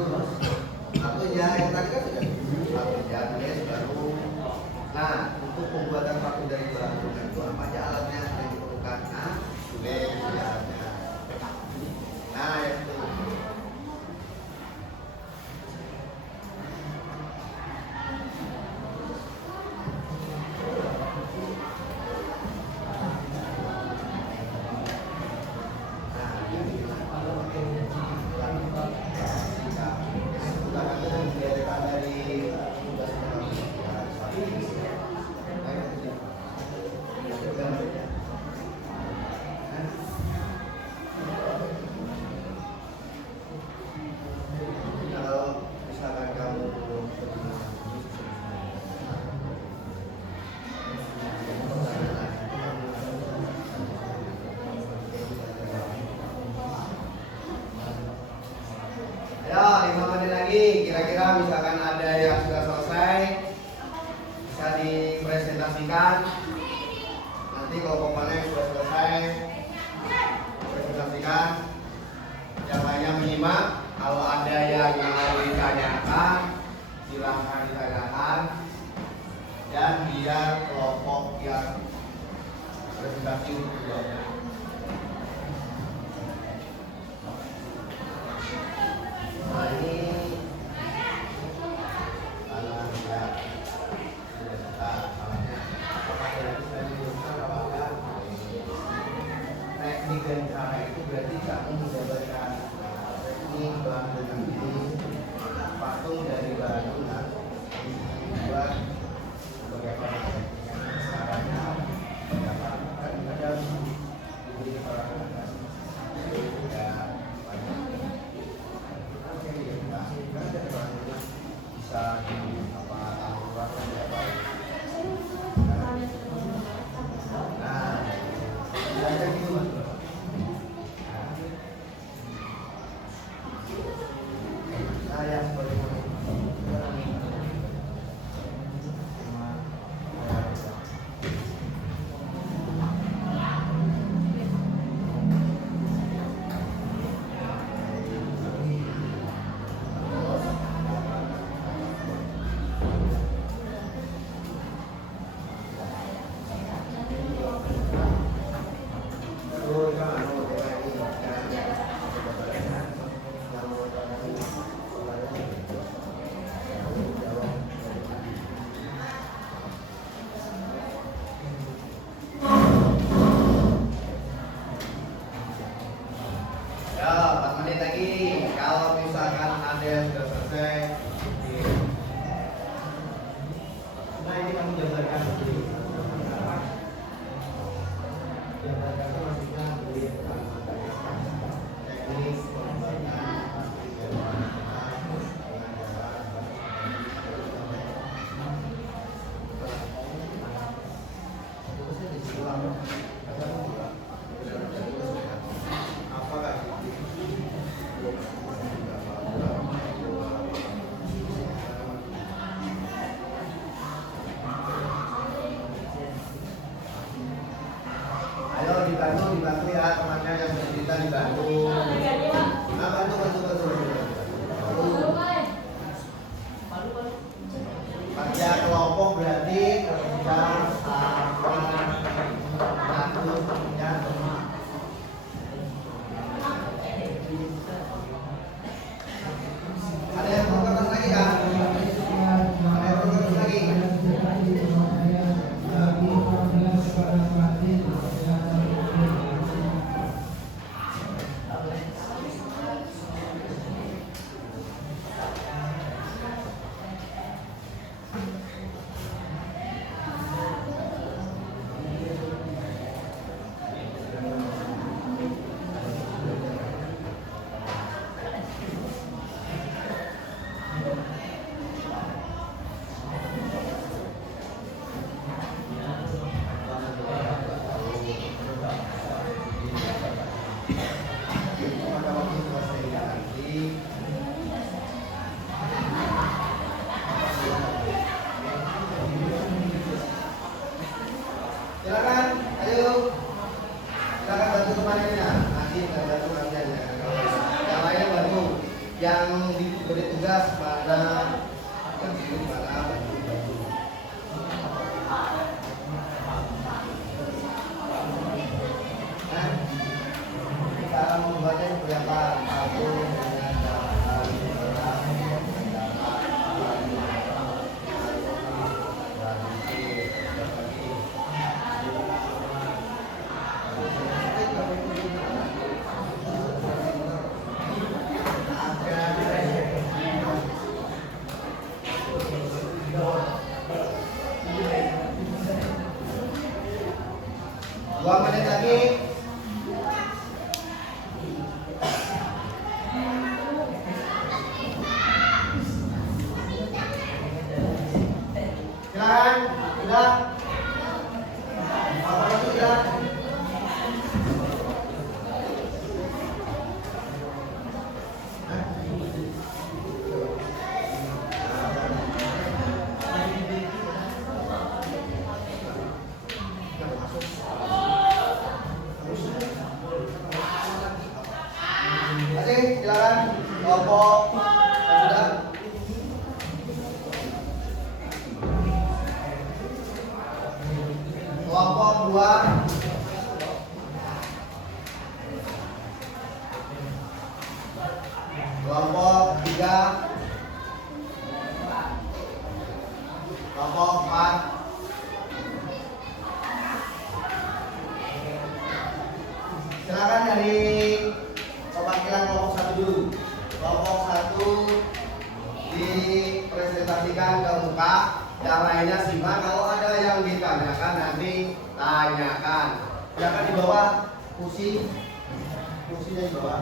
Satunya yang tadi kan sudah satunya tulis baru. Nah, untuk pembuatan paku dari bahan tulis itu apa aja alatnya yang diperlukan? Nah, tulis ya alatnya. Nah, itu. Kira-kira misalkan ada yang sudah selesai bisa dipresentasikan. Nanti kalau pokoknya sudah selesai presentasikan, yang lainnya menyimak. Kalau ada yang mau ditanyakan silahkan ditanyakan, dan biar kelompok yang presentasi untuk jawab. Nah, ini teknik dan cara itu berarti kamu mendapatkan teknik bahan nanti patung dari bahan lunak dibuat sebagai apa? Caranya mendapatkan ada diberi peralatan ya bisa di apa keluarkan ya baik. Nah, belajar gitu mas. Nah, yang seperti ini. Lagi, kalau misalkan ada yang sudah selesai, nah ini kamu jabarkan sendiri. Jabarkan itu maksudnya beri teknik dibantu ya temannya yang bercerita dibantu. Nah, bantu. Kerja kelompok berarti kerja sama satu ya. Ada yang mau kata lagi kan? Ada yang mau kata lagi? Silakan, ayo. Silakan bantu temannya. Nanti bantu temannya. Yang lainnya bantu. Yang diberi tugas pada yang diberi pada bantu. Nah, cara membuatnya seperti apa? Aku dua menit lagi. Silakan, sudah. Apa itu sudah? Oke, silakan kelompok sudah. Kelompok 2. Kelompok 3. Kelompok 4. Silakan dari perwakilan kelompok 1 dulu. Kelompok 1 dipresentasikan ke muka, yang lainnya simak. Kalau ada yang ditanyakan nanti tanyakan. Silakan di bawah, kursinya di bawah.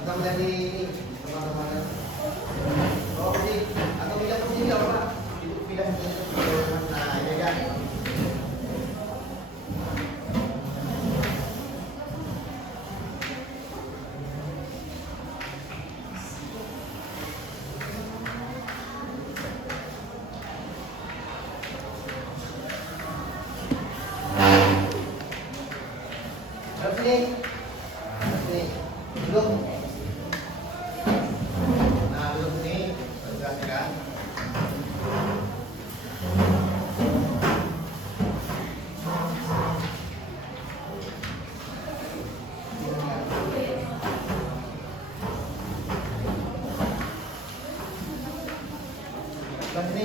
Kita melihat di teman-teman. Oh, kursi atau pindah kursi nggak apa-apa. Pindah kursi. Nah, ini kan. Sini, duduk. Nah, duduk sini, perhatikan. Sebelah sini,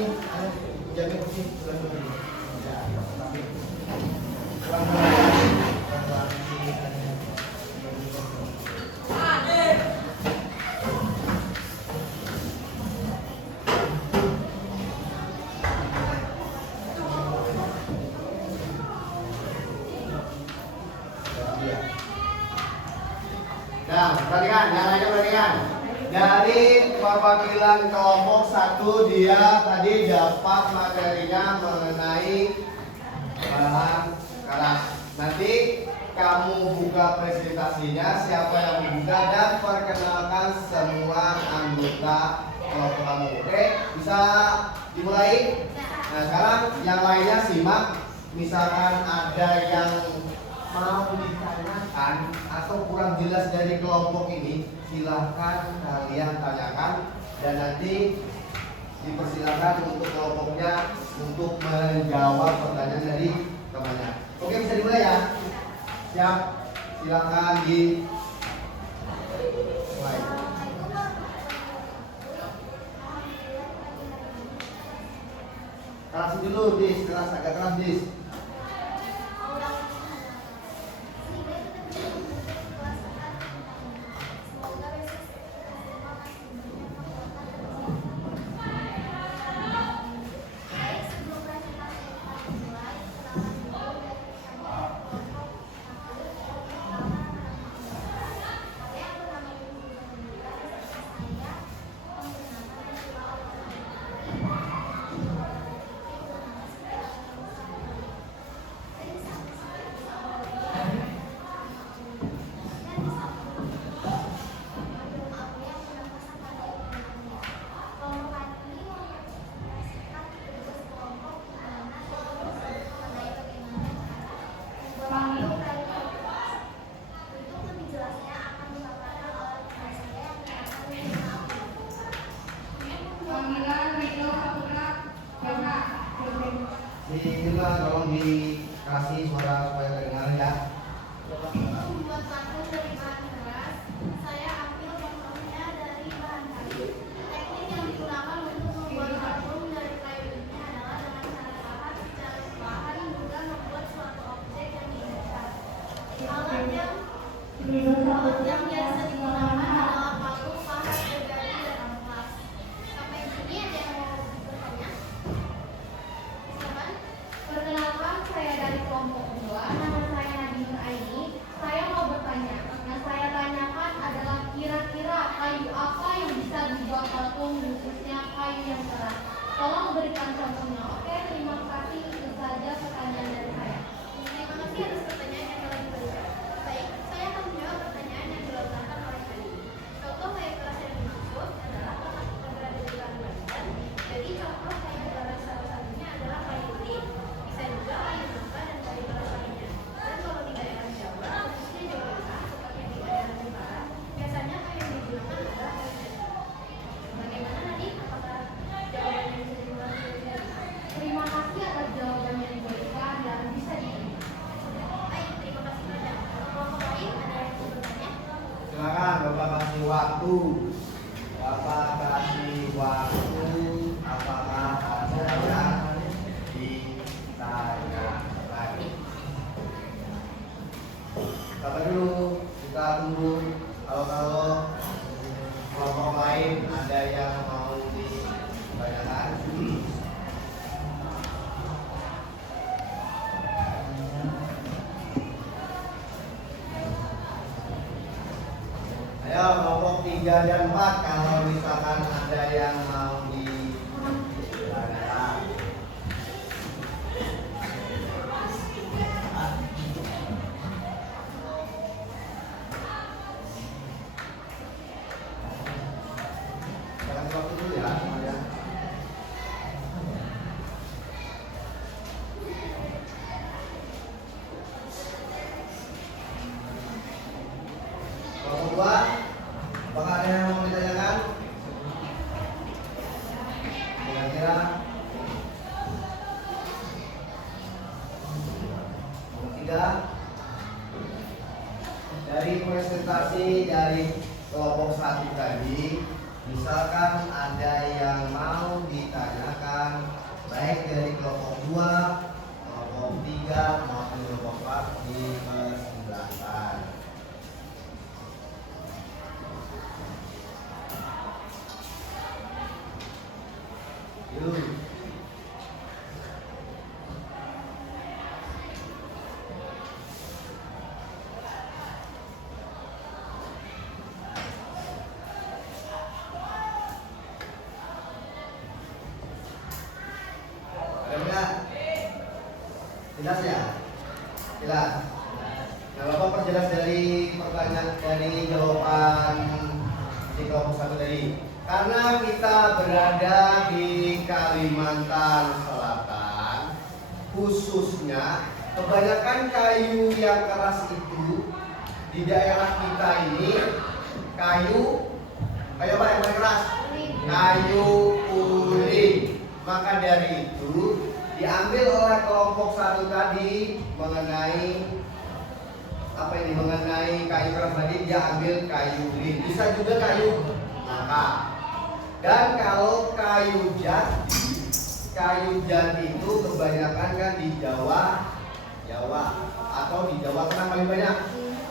jaga kursi sebelah sini. Nah, perhatikan, yang lainnya perhatikan. Dari perwakilan kelompok 1 dia tadi dapat materinya mengenai bahan keras. Nanti kamu buka presentasinya, siapa yang membuka dan perkenalkan semua anggota kelompok kamu. Oke, bisa dimulai. Nah, sekarang yang lainnya simak. Misalkan ada yang mau ditanyakan atau kurang jelas dari kelompok ini, silahkan kalian tanyakan dan nanti dipersilakan untuk kelompoknya untuk menjawab pertanyaan dari temannya. Oke, bisa dimulai ya. Siap, silahkan dimulai. Kelas dulu, Dis. Kelas agak keras, Dis. Panggilan Rito Saputra Jana. Si juga tolong dikasih suara supaya kedengaran ya. Membuat patung dari bahan keras, saya ambil contohnya dari bahan kayu. Teknik yang digunakan untuk membuat patung dari kayu ini adalah dengan cara pahat secara perlahan hingga membuat suatu objek yang diinginkan. Alat yang biasa digunakan adalah paku, pahat, gergaji, dan amplas. Sampai sini ada yang mau bertanya? Silakan. Perkenalkan, saya dari kelompok 2. Nama saya Nadine Aini. Saya mau bertanya. Yang saya tanyakan adalah kira-kira kayu apa yang bisa dibuat patung, khususnya kayu yang keras. Tolong berikan contohnya. Oke, terima kasih. Itu saja pertanyaan dari saya. Terima kasih atas pertanyaan yang telah diberikan. Baik, saya akan menjawab pertanyaan yang dilontarkan oleh tadi. Contoh kayu keras yang dimaksud adalah letak berada di dalam badan. Jadi contoh kayu keras salah satunya adalah kayu lin. Bisa juga kayu nangka dan kayu keras lainnya. Dan kalau di daerah Jawa, khususnya Jawa Tengah, seperti di daerah Jepara, biasanya kayu yang digunakan adalah kayu jati. Bagaimana tadi? Apakah jawabannya bisa diulang kembali? Terima kasih atas jawabannya yang diberikan dan bisa diterima. Baik, terima kasih banyak. Kelompok lain ada yang mau bertanya? Silakan Bapak kasih waktu. Bapak kasih waktu. Apakah ada yang ditanyakan? Sabar dulu, kita tunggu. Kalau kelompok lain ada yang mau ditanyakan. Ayo kelompok 3 dan 4 kalau misalkan ada yang mau ditanyakan. Jangan waktu dulu ya semuanya. Kelompok 2, apakah ada yang mau ditanyakan? Kira-kira kelompok 3 dari presentasi dari kelompok 1 tadi, misalkan ada yang mau ditanyakan baik dari kelompok 2, kelompok 3 maupun kelompok 4 dipersilahkan. Yuk. Ada enggak? Jelas ya? Jelas. Nah, Bapak perjelas dari pertanyaan dari jawaban di kelompok 1 tadi. Karena kita berada di Kalimantan Selatan, khususnya kebanyakan kayu yang keras itu di daerah kita ini kayu apa yang paling keras? Kayu ulin. Maka dari itu diambil oleh kelompok 1 tadi mengenai apa ini, mengenai kayu keras tadi, dia ambil kayu ulin. Bisa juga kayu nangka. Dan kalau kayu jati itu kebanyakan kan di Jawa atau di Jawa Tengah paling banyak.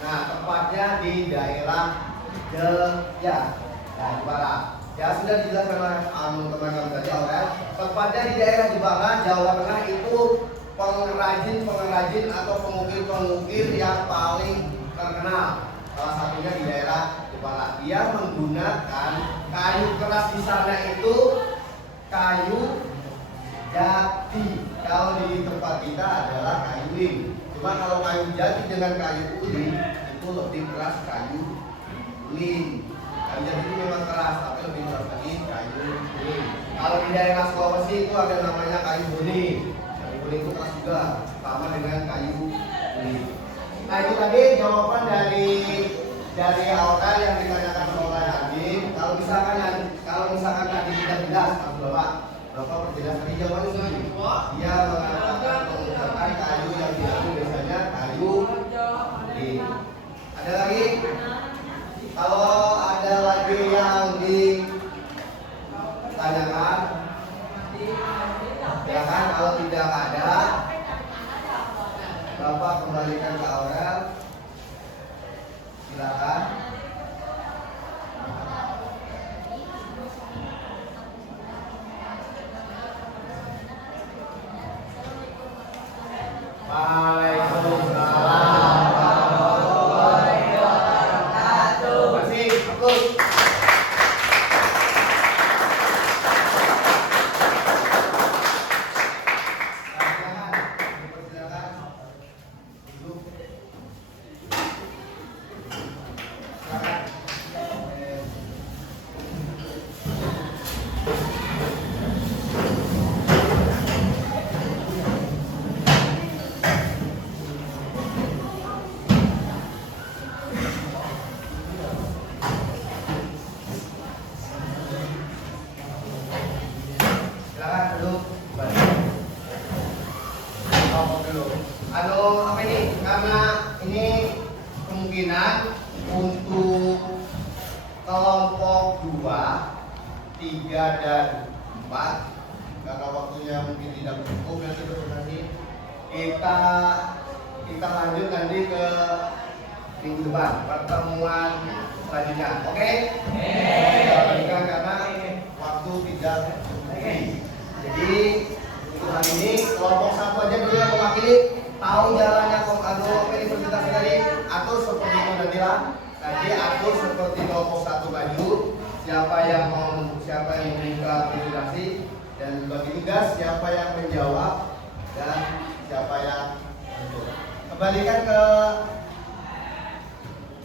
Nah, tepatnya di daerah Jepara. Ya sudah dijelaskan oleh teman-teman tadi Aurel. Tepatnya di daerah Jepara, Jawa Tengah itu pengrajin atau pengukir yang paling terkenal. Salah satunya di daerah Jepara. Dia menggunakan kayu keras di sana itu kayu jati. Kalau di tempat kita adalah kayu lin. Cuma kalau kayu jati dengan kayu ulin itu lebih keras kayu ulin. Kayu jati itu memang keras, tapi lebih keras lagi kayu ulin. Kalau di daerah Sulawesi itu ada namanya kayu boni. Kayu boni itu keras juga, sama dengan kayu ulin. Nah itu tadi jawaban dari Aurel yang ditanyakan oleh Nadine. Kalau kalau misalkan tadi tidak jelas, Bapak perjelas tadi jawabannya sendiri. Dia mengatakan menggunakan kayu yang diambil biasanya kayu ini. Ada lagi? Kalau ada lagi yang ditanyakan, ya kan? Kalau tidak ada, Bapak kembalikan ke Aurel. Silakan. Waalaikumsalam warahmatullahi wabarakatuh. Masih bagus. Silakan. Duduk. Silakan. Silakan duduk. Ngomong dulu. Apa ini? Karena ini kemungkinan untuk kelompok 2, 3 dan 4 karena waktunya mungkin tidak cukup nanti presentasi kita lanjut nanti ke minggu depan pertemuan selanjutnya. Oke? Kita lanjutkan karena waktu tidak cukup. Jadi untuk hari ini kelompok 1 aja dulu yang mewakili, tahu jalannya universitas tadi, atur seperti itu nanti atur seperti kelompok 1 maju, siapa yang membuka presentasi dan bagi tugas, siapa yang menjawab dan siapa yang kembalikan ke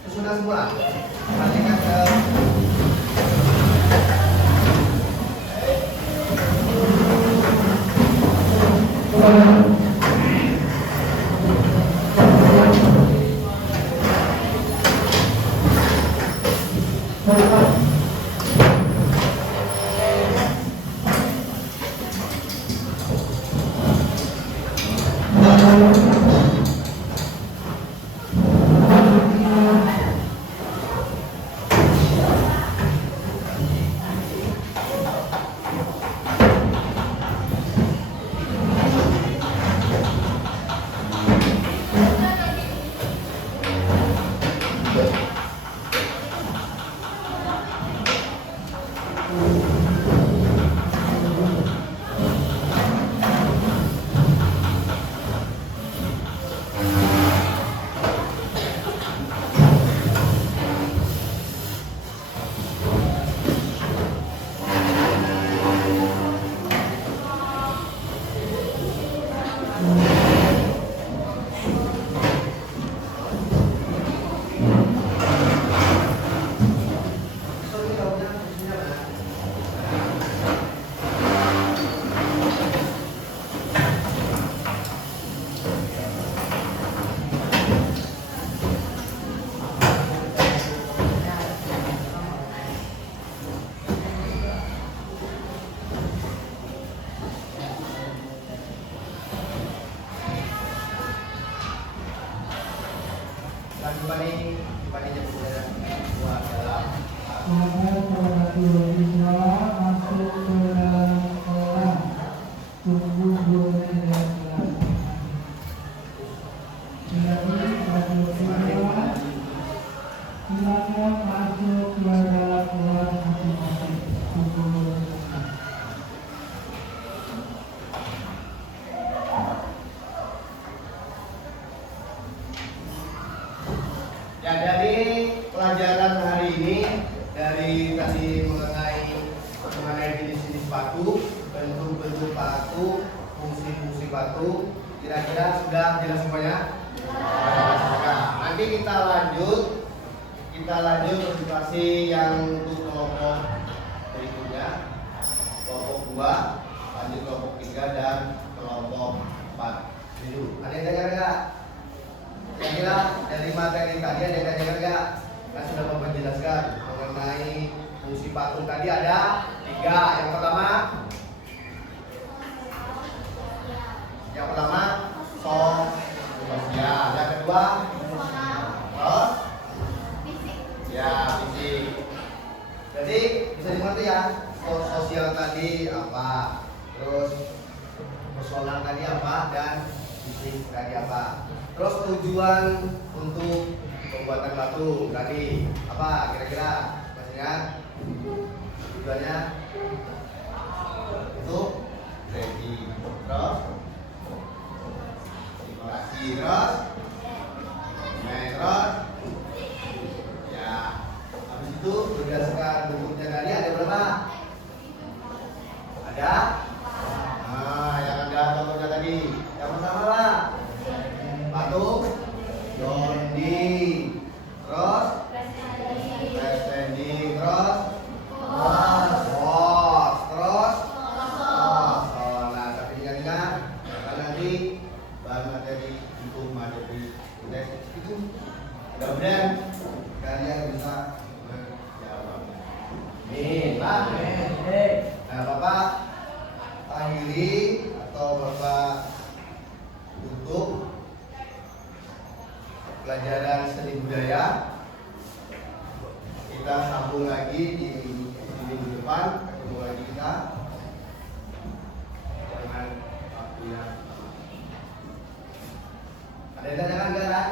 susunan semula, kembalikan ke ya, dari pelajaran hari ini, dari tadi mengenai jenis-jenis batu, bentuk-bentuk batu, fungsi-fungsi batu, kira-kira sudah jelas semuanya? Nah, nanti kita lanjut presentasi yang untuk kelompok berikutnya, kelompok 2, lanjut kelompok 3 dan kelompok 4. Ada yang tanya nggak? Kira-kira dari materi tadi ada yang tanya nggak? Kan sudah Bapak jelaskan mengenai fungsi patung tadi ada pertama, sosial. Yang kedua, terus, ya fisik. Jadi bisa dimengerti ya. Sosial tadi apa, terus personal tadi apa, dan fisik tadi apa. Terus tujuan untuk pembuatan batu tadi apa kira-kira? Masih ingat? Tujuannya untuk ready. Terus simulasi. Terus terus ya. Habis itu berdasarkan bentuknya tadi ada berapa? Ada? Nah, yang ada contohnya tadi. Yang pertama lah patung Dondi. Terus standing. Terus pos. Terus nah, tapi ingat karena nanti bahan materi untuk materi tes itu mudah-mudahan kalian bisa menjawab. Nih, Pak. Nah, Bapak akhiri atau Bapak tutup pelajaran seni budaya. Kita sambung lagi di minggu depan. Ketemu lagi kita dengan waktu yang sama. Ada yang tanyakan enggak kan?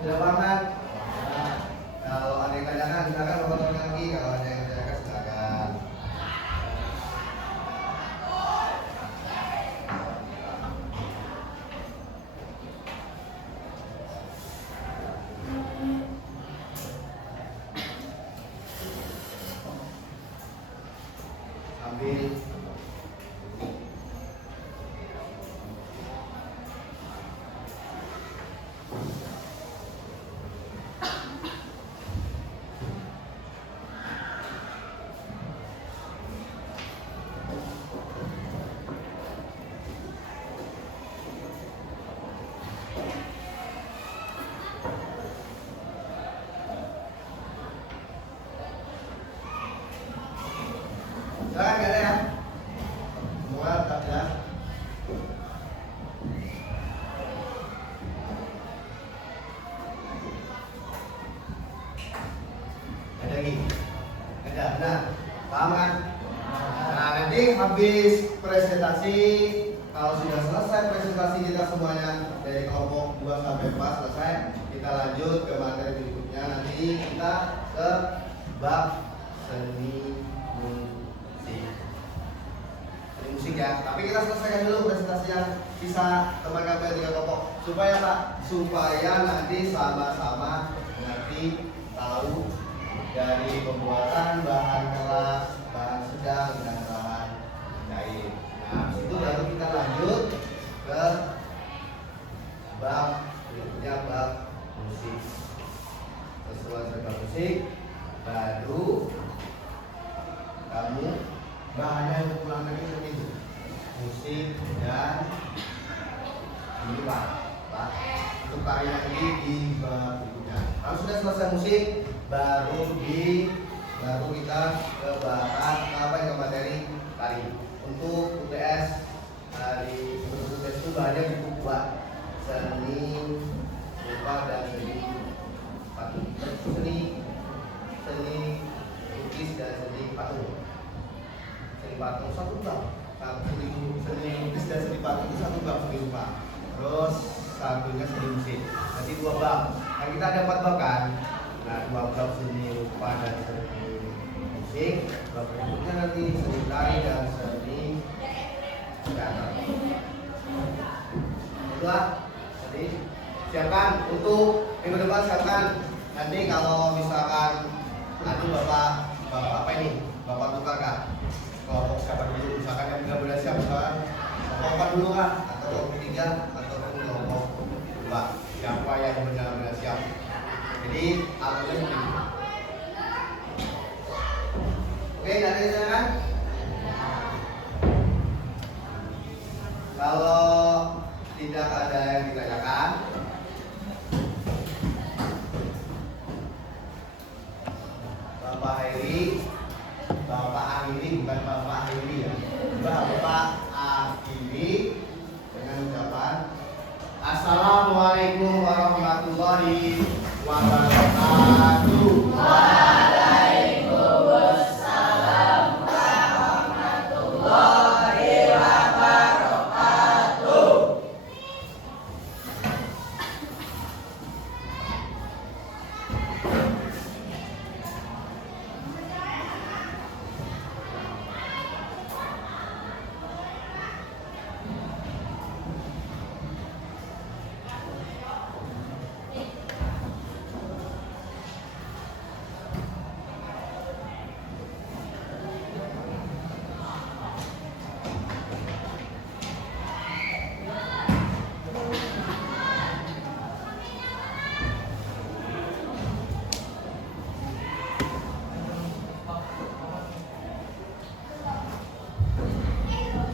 Sudah paham kan? Nah, kalau ada yang tanyakan silakan Bapak tanya lagi. Kalau ada yang tanyakan silakan. Ambil jangan nggak ada ya? Semua tetap jelas. Ada lagi? Ada, benar. Paham kan? Nah, nanti habis presentasi, kalau sudah selesai presentasi kita semuanya dari kelompok 2 sampai 4 selesai, kita lanjut ke materi berikutnya. Nanti kita ke bab seni musik ya, tapi kita selesaikan dulu presentasi yang sisa teman kami 3 kelompok supaya Pak, supaya nanti sama-sama mengerti tahu dari pembuatan bahan keras, bahan sedang dan bahan cair. Nah, itu baru kita lanjut ke bab berikutnya, bab musik. Sesuai bab musik, baru kamu bahannya yang pulang lagi seperti itu, musik dan ini Pak, untuk karya ini di bab berikutnya. Kalau sudah selesai musik, baru kita ke bahan apa yang ke materi tari. Untuk UTS hari UTS itu bahannya buku buat seni rupa dan seni patung, seni lukis dan seni patung. Seni patung 1 bab, seni lukis dan seni patung itu 1 bab seni rupa. Terus satunya seni musik. Nanti 2 bab. Nah, kita ada 4 bab kan? Nah, 2 bab seni rupa dan seni musik. Bab berikutnya nanti seni tari dan seni teater. Itulah. Jadi siapkan untuk minggu depan, siapkan. Nanti kalau misalkan nanti bapak apa ini? Bapak tukar kah? Kelompok siapa dulu? Misalkan yang 13 siap, misalkan kelompok dulu kah? Atau kelompok 3 ataupun kelompok 2? Siapa yang benar-benar siap? Jadi aturnya begini. Oke, dari sana kan? Kalau tidak ada yang ditanyakan, Bapak Heri, Bapak Akhiri, bukan Bapak Heri. Mbak, Bapak